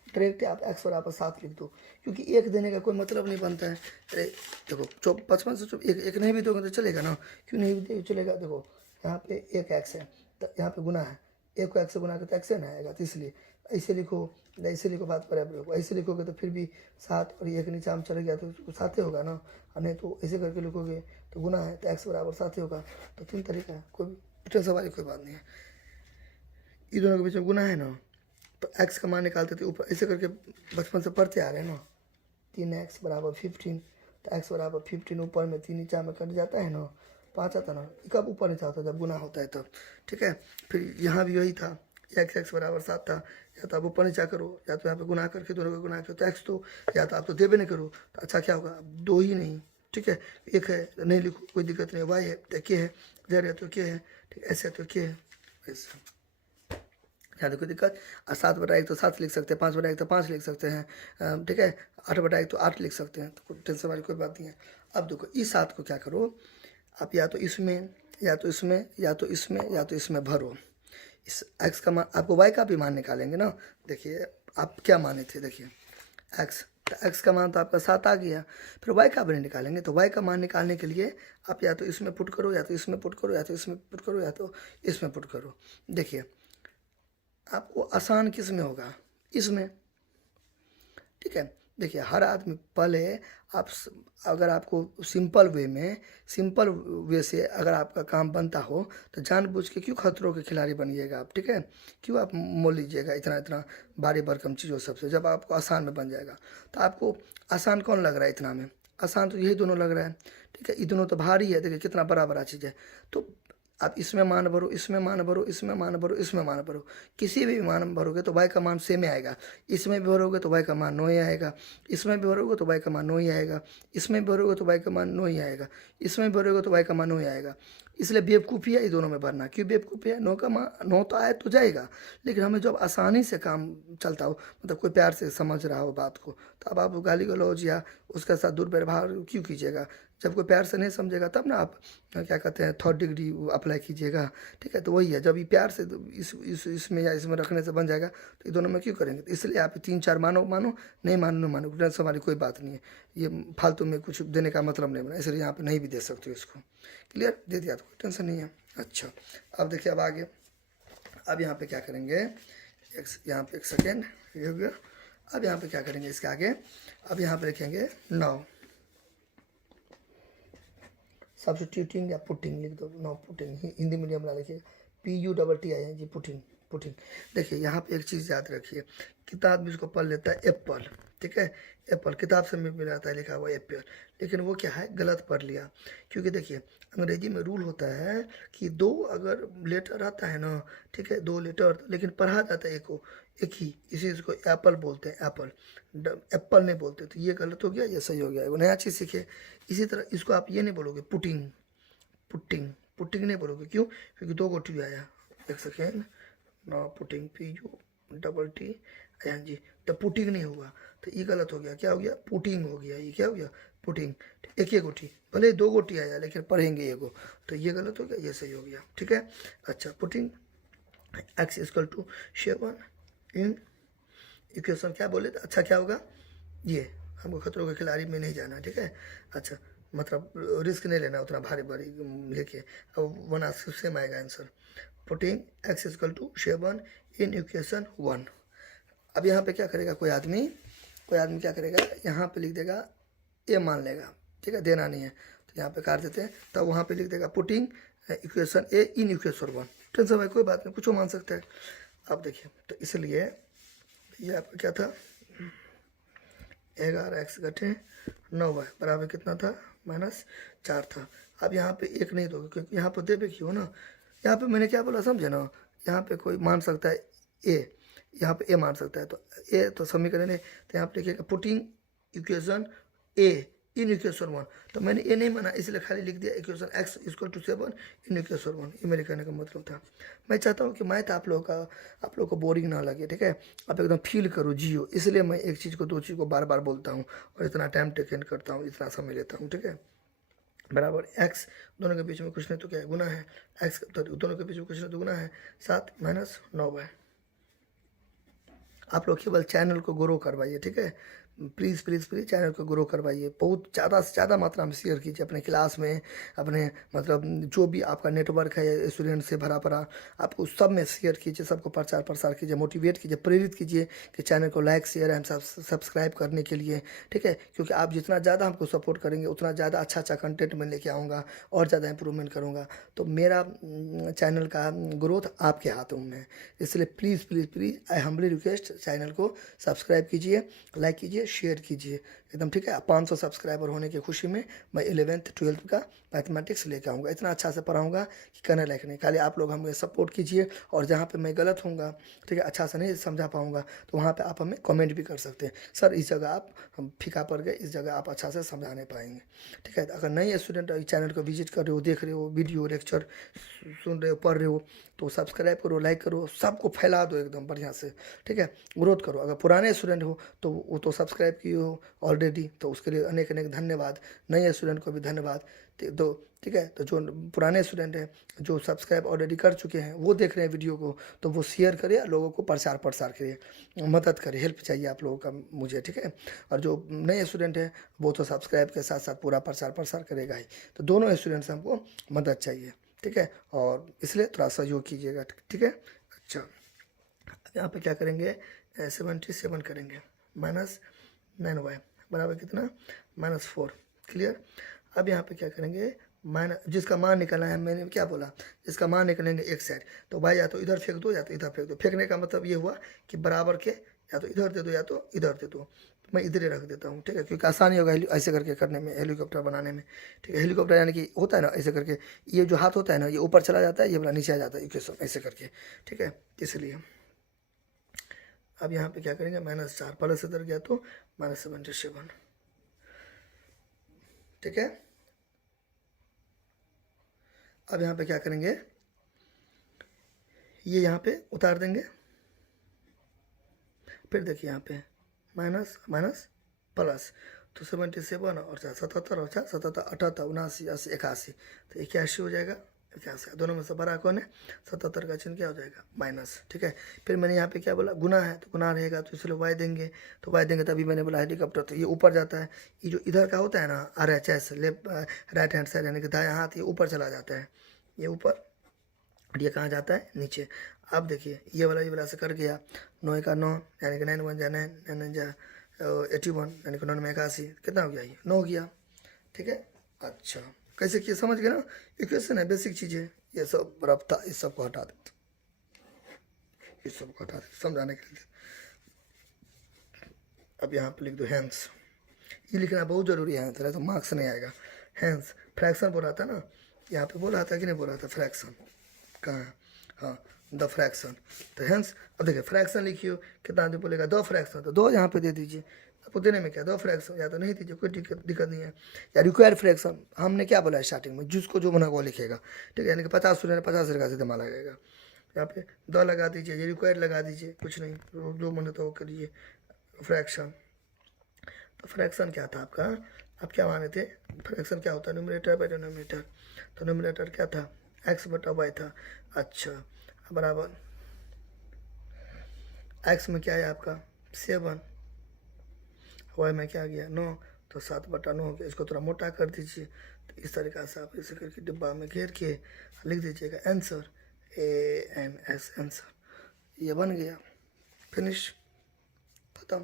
डायरेक्ट आप x बराबर 7 लिख दो, क्योंकि 1 देने का कोई मतलब नहीं बनता है। अरे देखो 55 से एक नहीं भी दोगे तो चलेगा ना, क्यों नहीं भी चलेगा। देखो यहाँ पे 1 x है तो यहाँ पे गुना है, 1 को x से गुना करके x है ना आएगा, तो इसलिए ऐसे लिखो, ऐसे लिखो, बात बराबर हो, ऐसे लिखोगे तो फिर भी 7 और 1 नीचे आम चले गया तो 7 ही होगा ना, और नहीं तो ऐसे करके लिखोगे तो गुना है तो x बराबर 7 ही होगा। तो 3 तरीका है, कोई टेंशन वाली कोई बात नहीं है, इन दोनों के बीच में गुना है ना, तो x का मान निकालते थे ऊपर, ऐसे करके बचपन से पढ़ते आ रहे हैं ना, 3x बराबर 15, तो x बराबर 15 ऊपर में 3 नीचा में कट जाता है ना, 5 आता ना, कब ऊपर नीचा होता है जब गुना होता है तब, ठीक है। फिर यहाँ भी वही था, x बराबर 7 था, या तो आप ऊपर नीचा करो या तो यहाँ पे गुना करके दोनों का गुना करो तो x, तो या तो आप तो देवे नहीं करो तो अच्छा क्या होगा, 2 ही नहीं, ठीक है, 1 है नहीं लिखो कोई दिक्कत नहीं, y है तो क्या है, z है तो क्या है, ठीक है, ऐसे तो क्या है, ऐसा यहाँ देखो दिक्कत। 7/1 तो 7 लिख सकते हैं, 5/1 तो 5 लिख सकते हैं, ठीक है, 8/1 तो 8 लिख सकते हैं, तो कोई टेंशन वाली कोई बात नहीं है। अब देखो इस 7 को क्या करो आप, या तो इसमें या तो इसमें या तो इसमें या तो इसमें भरो, इस x का मान, आपको y का भी मान निकालेंगे ना, देखिए आप क्या माने थे, देखिए x, तो x का मान तो आपका 7 आ गया, फिर y का भी नहीं निकालेंगे, तो y का मान निकालने के लिए आप या तो इसमें पुट करो या तो इसमें पुट करो या तो इसमें पुट करो या तो इसमें पुट करो। देखिए आपको आसान किस में होगा, इसमें, ठीक है। देखिए हर आदमी पहले आप अगर आपको सिंपल वे से अगर आपका काम बनता हो तो जानबूझ के क्यों खतरों के खिलाड़ी बनिएगा आप, ठीक है, क्यों आप मोल लीजिएगा इतना इतना भारी भरकम चीज़ों सबसे, जब आपको आसान में बन जाएगा। तो आपको आसान कौन लग रहा है इतना में, आसान तो यही दोनों लग रहा है, ठीक है, ये दोनों तो भारी है, देखिए कितना बड़ा बड़ा चीज़ है। तो आप इसमें मान भरो, इसमें मान भरो, इसमें मान भरो, इसमें मान भरो, किसी भी मान भरोगे तो y का मान सेम ही आएगा, इसमें भी भरोगे तो y का मान 9 ही आएगा, इसमें भी भरोगे तो y का मान 9 ही आएगा, इसमें भी भरोगे तो y का मान 9 ही आएगा, इसमें भी भरोगे तो y का मान 9 ही आएगा। इसलिए बेवकूफ़ी है ये दोनों में भरना, क्यों बेवकूफ़ी है, 9 का मान 9 तो आए तो जाएगा, लेकिन हमें जब आसानी से काम चलता हो, मतलब कोई प्यार से समझ रहा हो बात को, तो अब आप गाली गलौज या उसके साथ दुर्व्यवहार क्यों कीजिएगा। जब कोई प्यार से नहीं समझेगा तब ना आप क्या कहते हैं 3rd डिग्री अप्लाई कीजिएगा, ठीक है। तो वही है, जब ये प्यार से इसमें या इसमें रखने से बन जाएगा तो ये दोनों में क्यों करेंगे। तो इसलिए आप 3-4 मानो नहीं मानो टेंशन वाली कोई बात नहीं है, ये फालतू में कुछ देने का मतलब नहीं बना, इसलिए यहाँ पे नहीं भी दे सकते हो इसको, क्लियर, दे दिया तो कोई टेंशन नहीं है। अच्छा अब देखिए अब आगे, अब यहाँ पे क्या करेंगे, यहाँ पे 1 सेकेंड ये हो गया। अब यहाँ पे क्या करेंगे इसके आगे, अब यहाँ पे लिखेंगे 9, सब्स्टिट्यूटिंग या पुटिंग लिख दो, नो पुटिंग, हिंदी मीडियम में लिखिए PUTTING पुटिंग, पुटिंग। देखिए यहाँ पे एक चीज़ याद रखिए, कितना आदमी इसको पढ़ लेता है एप्पल, ठीक है, एप्पल किताब से मिल जाता है लिखा हुआ एप्पल, लेकिन वो क्या है गलत पढ़ लिया। क्योंकि देखिए अंग्रेजी में रूल होता है कि 2 अगर लेटर आता है ना, ठीक है, 2 लेटर, लेकिन पढ़ा जाता है एक ही, इसी इसको एप्पल बोलते हैं, एप्पल, एप्पल नहीं बोलते। तो ये गलत हो गया, ये सही हो गया, वो नया चीज़ सीखे। इसी तरह इसको आप ये नहीं बोलोगे पुटिंग, पुटिंग पुटिंग नहीं बोलोगे, क्यों, क्योंकि 2 गोटी आया, 1 सेकेंड, नो पुटिंग PUTTING, तो पुटिंग नहीं हुआ, तो ये गलत हो गया, क्या हो गया, पुटिंग हो गया, ये क्या हो गया, पुटिंग, एक ही गोटी, भले 2 गोटी आया लेकिन पढ़ेंगे एगो, तो ये गलत हो गया, ये सही हो गया, ठीक है। अच्छा पुटिंग x = 7 इन इक्वेशन क्या बोले तो अच्छा क्या होगा, ये हमको खतरों के खिलाड़ी में नहीं जाना, ठीक है। अच्छा मतलब रिस्क नहीं लेना उतना भारी भारी लेके, अब 1 सेम आएगा answer, putting x = 7 in equation 1। अब यहाँ पे क्या करेगा कोई आदमी क्या करेगा, यहाँ पे लिख देगा ए मान लेगा, ठीक है, देना नहीं है तो यहाँ पे काट देते हैं, तब वहाँ पे लिख देगा पुटिंग इक्वेशन ए इन इक्वेशन 1, टेंशन भाई कोई बात नहीं, कुछ मान सकते हैं। अब देखिए तो इसलिए ये आपका क्या था, 11x घटे 9y बराबर कितना था, -4 था। अब यहाँ पे 1 नहीं दोगे क्योंकि यहाँ पर देवे क्यों ना, यहाँ पे मैंने क्या बोला समझे ना, यहाँ पे कोई मान सकता है ए, यहाँ पे ए मान सकता है, तो ए तो समीकरण है, तो यहाँ पे लिखिएगा पुटिंग इक्वेशन ए इन इक्वेशन 1, तो मैंने ये नहीं माना इसलिए खाली लिख दिया equation x equal to 7 in equation 1। ये मेरे कहने का मतलब था। मैं चाहता हूँ कि मैथ आप लोगों को बोरिंग ना लगे, ठीक है, आप एकदम फील करो, जियो, इसलिए मैं एक चीज़ को दो चीज़ को बार बार बोलता हूँ और इतना टाइम टेकन करता हूँ, इतना समय लेता हूँ, ठीक है। बराबर x, दोनों के बीच में कुछ नहीं तो क्या है, गुना है, x तो दोनों के बीच में कुछ नहीं तो गुना है, 7 माइनस 9 है। आप लोग केवल चैनल को ग्रो करवाइए, ठीक है, प्लीज़ प्लीज़ प्लीज़ चैनल को ग्रो करवाइए, बहुत ज़्यादा से ज़्यादा मात्रा में शेयर कीजिए अपने क्लास में, अपने मतलब जो भी आपका नेटवर्क है स्टूडेंट से भरा पड़ा, आपको सब में शेयर कीजिए, सबको प्रचार प्रसार कीजिए, मोटिवेट कीजिए, प्रेरित कीजिए कि चैनल को लाइक शेयर एंड सब्सक्राइब करने के लिए, ठीक है, क्योंकि आप जितना ज़्यादा हमको सपोर्ट करेंगे उतना ज़्यादा अच्छा अच्छा कंटेंट मैं लेके आऊँगा और ज़्यादा इंप्रूवमेंट करूँगा। तो मेरा चैनल का ग्रोथ आपके हाथों में है, इसलिए please please please I humbly request channel को सब्सक्राइब कीजिए, लाइक कीजिए, शेयर कीजिए एकदम, ठीक है। 500 सब्सक्राइबर होने की खुशी में मैं 11th 12th का मैथमेटिक्स लेके आऊँगा, इतना अच्छा से पढ़ाऊँगा कि कहने लायक नहीं। खाली आप लोग हमें सपोर्ट कीजिए और जहाँ पे मैं गलत हूँगा, ठीक है, अच्छा से नहीं समझा पाऊँगा, तो वहाँ पे आप हमें कमेंट भी कर सकते हैं, सर इस जगह आप हम फीका पड़ गए, इस जगह आप अच्छा से समझा नहीं पाएंगे, ठीक है। अगर नए स्टूडेंट चैनल को विजिट कर रहे हो, देख रहे हो, वीडियो लेक्चर सुन रहे हो, पढ़ रहे हो, तो सब्सक्राइब करो, लाइक करो, सबको फैला दो एकदम बढ़िया से, ठीक है, ग्रोथ करो। अगर पुराने स्टूडेंट हो तो वो तो सब्सक्राइब किए हो ऑलरेडी, तो उसके लिए अनेक अनेक धन्यवाद, नए स्टूडेंट को भी धन्यवाद दो, ठीक है। तो जो पुराने स्टूडेंट हैं जो सब्सक्राइब ऑलरेडी कर चुके हैं वो देख रहे हैं वीडियो को, तो वो शेयर करिए, लोगों को प्रचार प्रसार करिए, मदद करिए, हेल्प चाहिए आप लोगों का मुझे, ठीक है। और जो नए स्टूडेंट हैं वो तो सब्सक्राइब के साथ साथ पूरा प्रचार प्रसार करेगा ही, तो दोनों स्टूडेंट से हमको मदद चाहिए, ठीक है, और इसलिए थोड़ा सहयोग कीजिएगा, ठीक है। अच्छा, अब यहाँ पे क्या करेंगे, 77 करेंगे, -9y बराबर कितना, -4, क्लियर। अब यहाँ पे क्या करेंगे, माइनस, जिसका मान निकलना है, मैंने क्या बोला, जिसका मान निकलेंगे एक साइड, तो भाई या तो इधर फेंक दो या तो इधर फेंक दो। फेंकने का मतलब ये हुआ कि बराबर के या तो इधर दे दो या तो इधर दे दो, तो मैं इधर ही रख देता हूँ, ठीक है, क्योंकि आसानी होगा ऐसे करके करने में, हेलीकॉप्टर बनाने में, ठीक है। हेलीकॉप्टर यानी कि होता है ना ऐसे करके, ये जो हाथ होता है ना ये ऊपर चला जाता है, ये वाला नीचे आ जाता है, इक्वेशन ऐसे करके, ठीक है, इसलिए। अब यहाँ पे क्या करेंगे, -4 प्लस इधर गया तो -77, ठीक है। अब यहाँ पे क्या करेंगे, ये यहाँ पे उतार देंगे, फिर देखिए यहाँ पे माइनस माइनस प्लस, तो 77 और 77 और 77 78 79 80 81, तो 81 हो जाएगा, 81, दोनों में से बड़ा कौन है, 77 का चिन्ह क्या हो जाएगा, माइनस, ठीक है। फिर मैंने यहाँ पे क्या बोला, गुना है तो गुना रहेगा, तो इसलिए वाई देंगे, तो वाई देंगे, तभी मैंने बोला हेलीकॉप्टर, तो ये ऊपर जाता है, ये जो इधर का होता है ना RHS left right hand side यानी कि दायाँ हाथ, ये ऊपर चला जाता है, ये ऊपर, और ये कहाँ जाता है, नीचे। अब देखिए ये वाला से कर गया, 9 का 9 यानी कि 9 1 जा 9 9 जा 81 यानी कि 9 में 81, कितना हो गया, ये 9 हो गया, ठीक है। अच्छा, कैसे किया समझ गए ना, इक्वेशन है, बेसिक चीज़ें, ये सब रफ था, इस सबको हटा देते, इस सबको हटा देते समझाने के लिए। अब यहाँ पे लिख दो हैंस, ये लिखना बहुत ज़रूरी है, आंसर है तो मार्क्स नहीं आएगा। हैंस फ्रैक्शन बोल रहा था ना, यहाँ पे बोल रहा था कि नहीं बोल रहा था, फ्रैक्शन कहाँ है, हाँ द फ्रैक्शन, तो हैंस। अब देखिए फ्रैक्शन लिखियो, कितना आदमी बोलेगा दो फ्रैक्शन, तो दो यहाँ पे दे दीजिए, आपको देने में क्या, दो फ्रैक्शन या तो नहीं दीजिए, कोई दिक्कत नहीं है। या रिक्वायर फ्रैक्शन हमने क्या बोला स्टार्टिंग में, जिसको जो बना वो लिखेगा, ठीक है, यानी कि 50 स्टूडेंट 50 का सीधा मान लगेगा, यहाँ पे दो लगा दीजिए, ये रिक्वायर लगा दीजिए, कुछ नहीं, जो मन तो वो करिए, फ्रैक्शन। तो फ्रैक्शन क्या था आपका, आप क्या माने थे, फ्रैक्शन क्या होता है, न्यूमरेटर बाय डिनोमिनेटर, तो न्यूमरेटर क्या था, x बटा y था। अच्छा, बराबर x में क्या है आपका 7, y में क्या गया 9, तो 7 बटा 9 हो गया, इसको थोड़ा मोटा कर दीजिए, तो इस तरीक़ा से आप इसे करके डिब्बा में घेर के लिख दीजिएगा आंसर, ANS आंसर, ये बन गया, फिनिश, खत्म।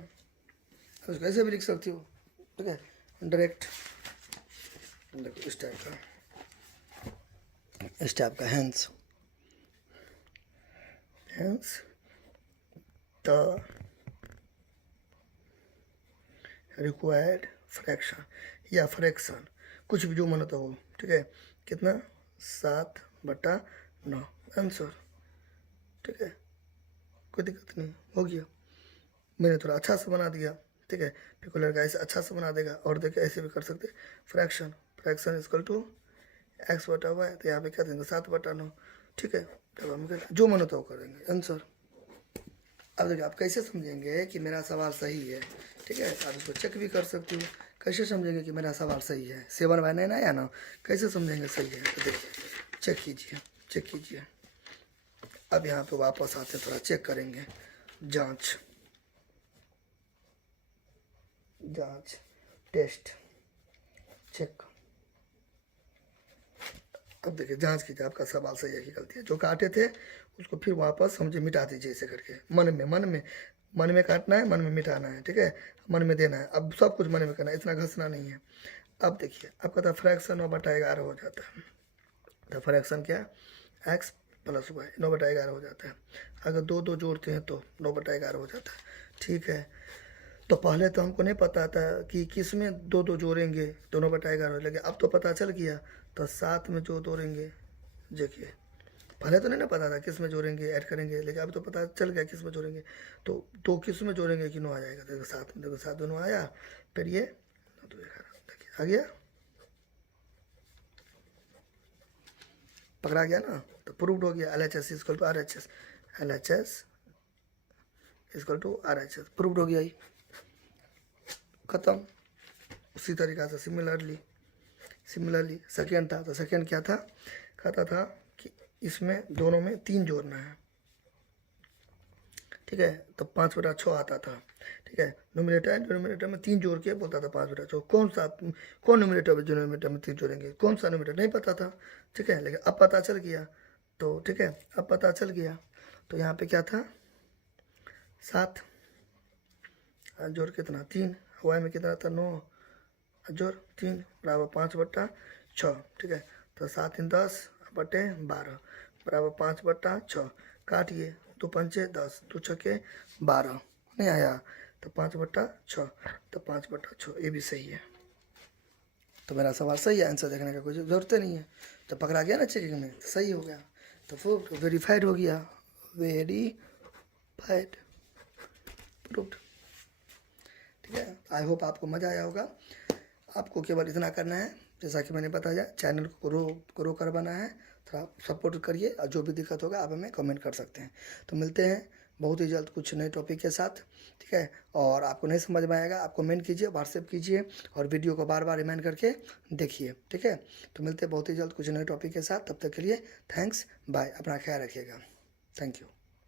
उसको ऐसे भी लिख सकती हो, ठीक है, डायरेक्ट, देखो इस टाइप का हैंस द रिक्वायर्ड फ्रैक्शन या फ्रैक्शन, कुछ भी जो मन होता हो, ठीक है, कितना 7 बटा 9 आंसर, ठीक है, कोई दिक्कत नहीं, हो गया, मैंने थोड़ा अच्छा से बना दिया, ठीक है। फिर कोई लड़का ऐसे अच्छा से बना देगा, और देखिए ऐसे भी कर सकते हैं। फ्रैक्शन इक्वल टू एक्स बटा वाई, तो यहाँ पे क्या देंगे 7/9, ठीक है। तब हम जो मन होता वो करेंगे आंसर। अब देखिए आप कैसे समझेंगे कि मेरा सवाल सही है, ठीक है। आप इसको चेक भी कर सकते हो। कैसे समझेंगे कि मेरा सवाल सही है? 7/9 आया ना, कैसे समझेंगे सही है? तो देखिए चेक कीजिए। अब यहाँ पे वापस आते थोड़ा चेक करेंगे। जांच टेस्ट चेक। अब देखिए जांच कीजिए आपका सवाल सही है कि गलती है। जो काटे थे उसको फिर वापस समझे मिटा दीजिए ऐसे करके। मन में काटना है, मन में मिटाना है, ठीक है। मन में देना है, अब सब कुछ मन में करना है, इतना घसना नहीं है। अब देखिए आपका था फ्रैक्शन 9/11 हो जाता है। तो फ्रैक्शन क्या है? एक्स प्लस वाई 9/11 हो जाता है। अगर दो जोड़ते हैं तो 9/11 हो जाता है, ठीक है। तो पहले तो हमको नहीं पता था कि किस में दो जोड़ेंगे तो 9/11 लगे, अब तो पता चल गया। तो 7 में जो जोड़ेंगे, देखिए पहले तो नहीं ना पता था किस में जोड़ेंगे ऐड करेंगे, लेकिन अब तो पता चल गया किस में जोड़ेंगे। तो 2 किस में जोड़ेंगे कि 9 आ जाएगा। देखो 7 में, देखो 7 दोनों आया, फिर ये 9 देखिए आ गया, पकड़ा गया ना। तो प्रूव्ड हो गया LHS equal to RHS, LHS equal to RHS, proved हो गया ही, ख़त्म। उसी तरीक़ा से सिमिलरली सेकेंड था, तो सेकेंड क्या था? कहता था कि इसमें दोनों में 3 जोड़ना है, ठीक है। तो 5/6 आता था, ठीक है। डिनोमिनेटर में 3 जोड़ के बोलता था 5/6। कौन न्यूमिनेटर में 3 जोड़ेंगे, कौन सा न्यूमिनेटर नहीं पता था, ठीक है। लेकिन अब पता चल गया, तो ठीक है अब पता चल गया। तो यहाँ पे क्या था 7 जोड़ कितना 3, वाई में कितना था 9 जोड़ 3 बराबर 5/6, ठीक है। तो 7 × 10/12 बराबर 5/6। काटिए, 2 पंचे 10, 2 छक्के 12, नहीं आया तो 5/6, तो 5/6 ये भी सही है। तो मेरा सवाल सही है, आंसर देखने का कोई ज़रूरत नहीं है। तो पकड़ा गया ना चेकिंग में, तो सही हो गया, तो फिर वेरीफाइड हो गया, वेरीफाइड प्रूव्ड, ठीक है। आई होप आपको मज़ा आया होगा। आपको केवल इतना करना है, जैसा कि मैंने बताया, चैनल को ग्रो करवाना है, थोड़ा सपोर्ट करिए, और जो भी दिक्कत होगा आप हमें कमेंट कर सकते हैं। तो मिलते हैं बहुत ही जल्द कुछ नए टॉपिक के साथ, ठीक है। और आपको नहीं समझ में आएगा आप कमेंट कीजिए, व्हाट्सएप कीजिए, और वीडियो को बार बार रिमाइंड करके देखिए, ठीक है। तो मिलते हैं बहुत ही जल्द कुछ नए टॉपिक के साथ, तब तक के लिए थैंक्स, बाय, अपना ख्याल रखिएगा, थैंक यू।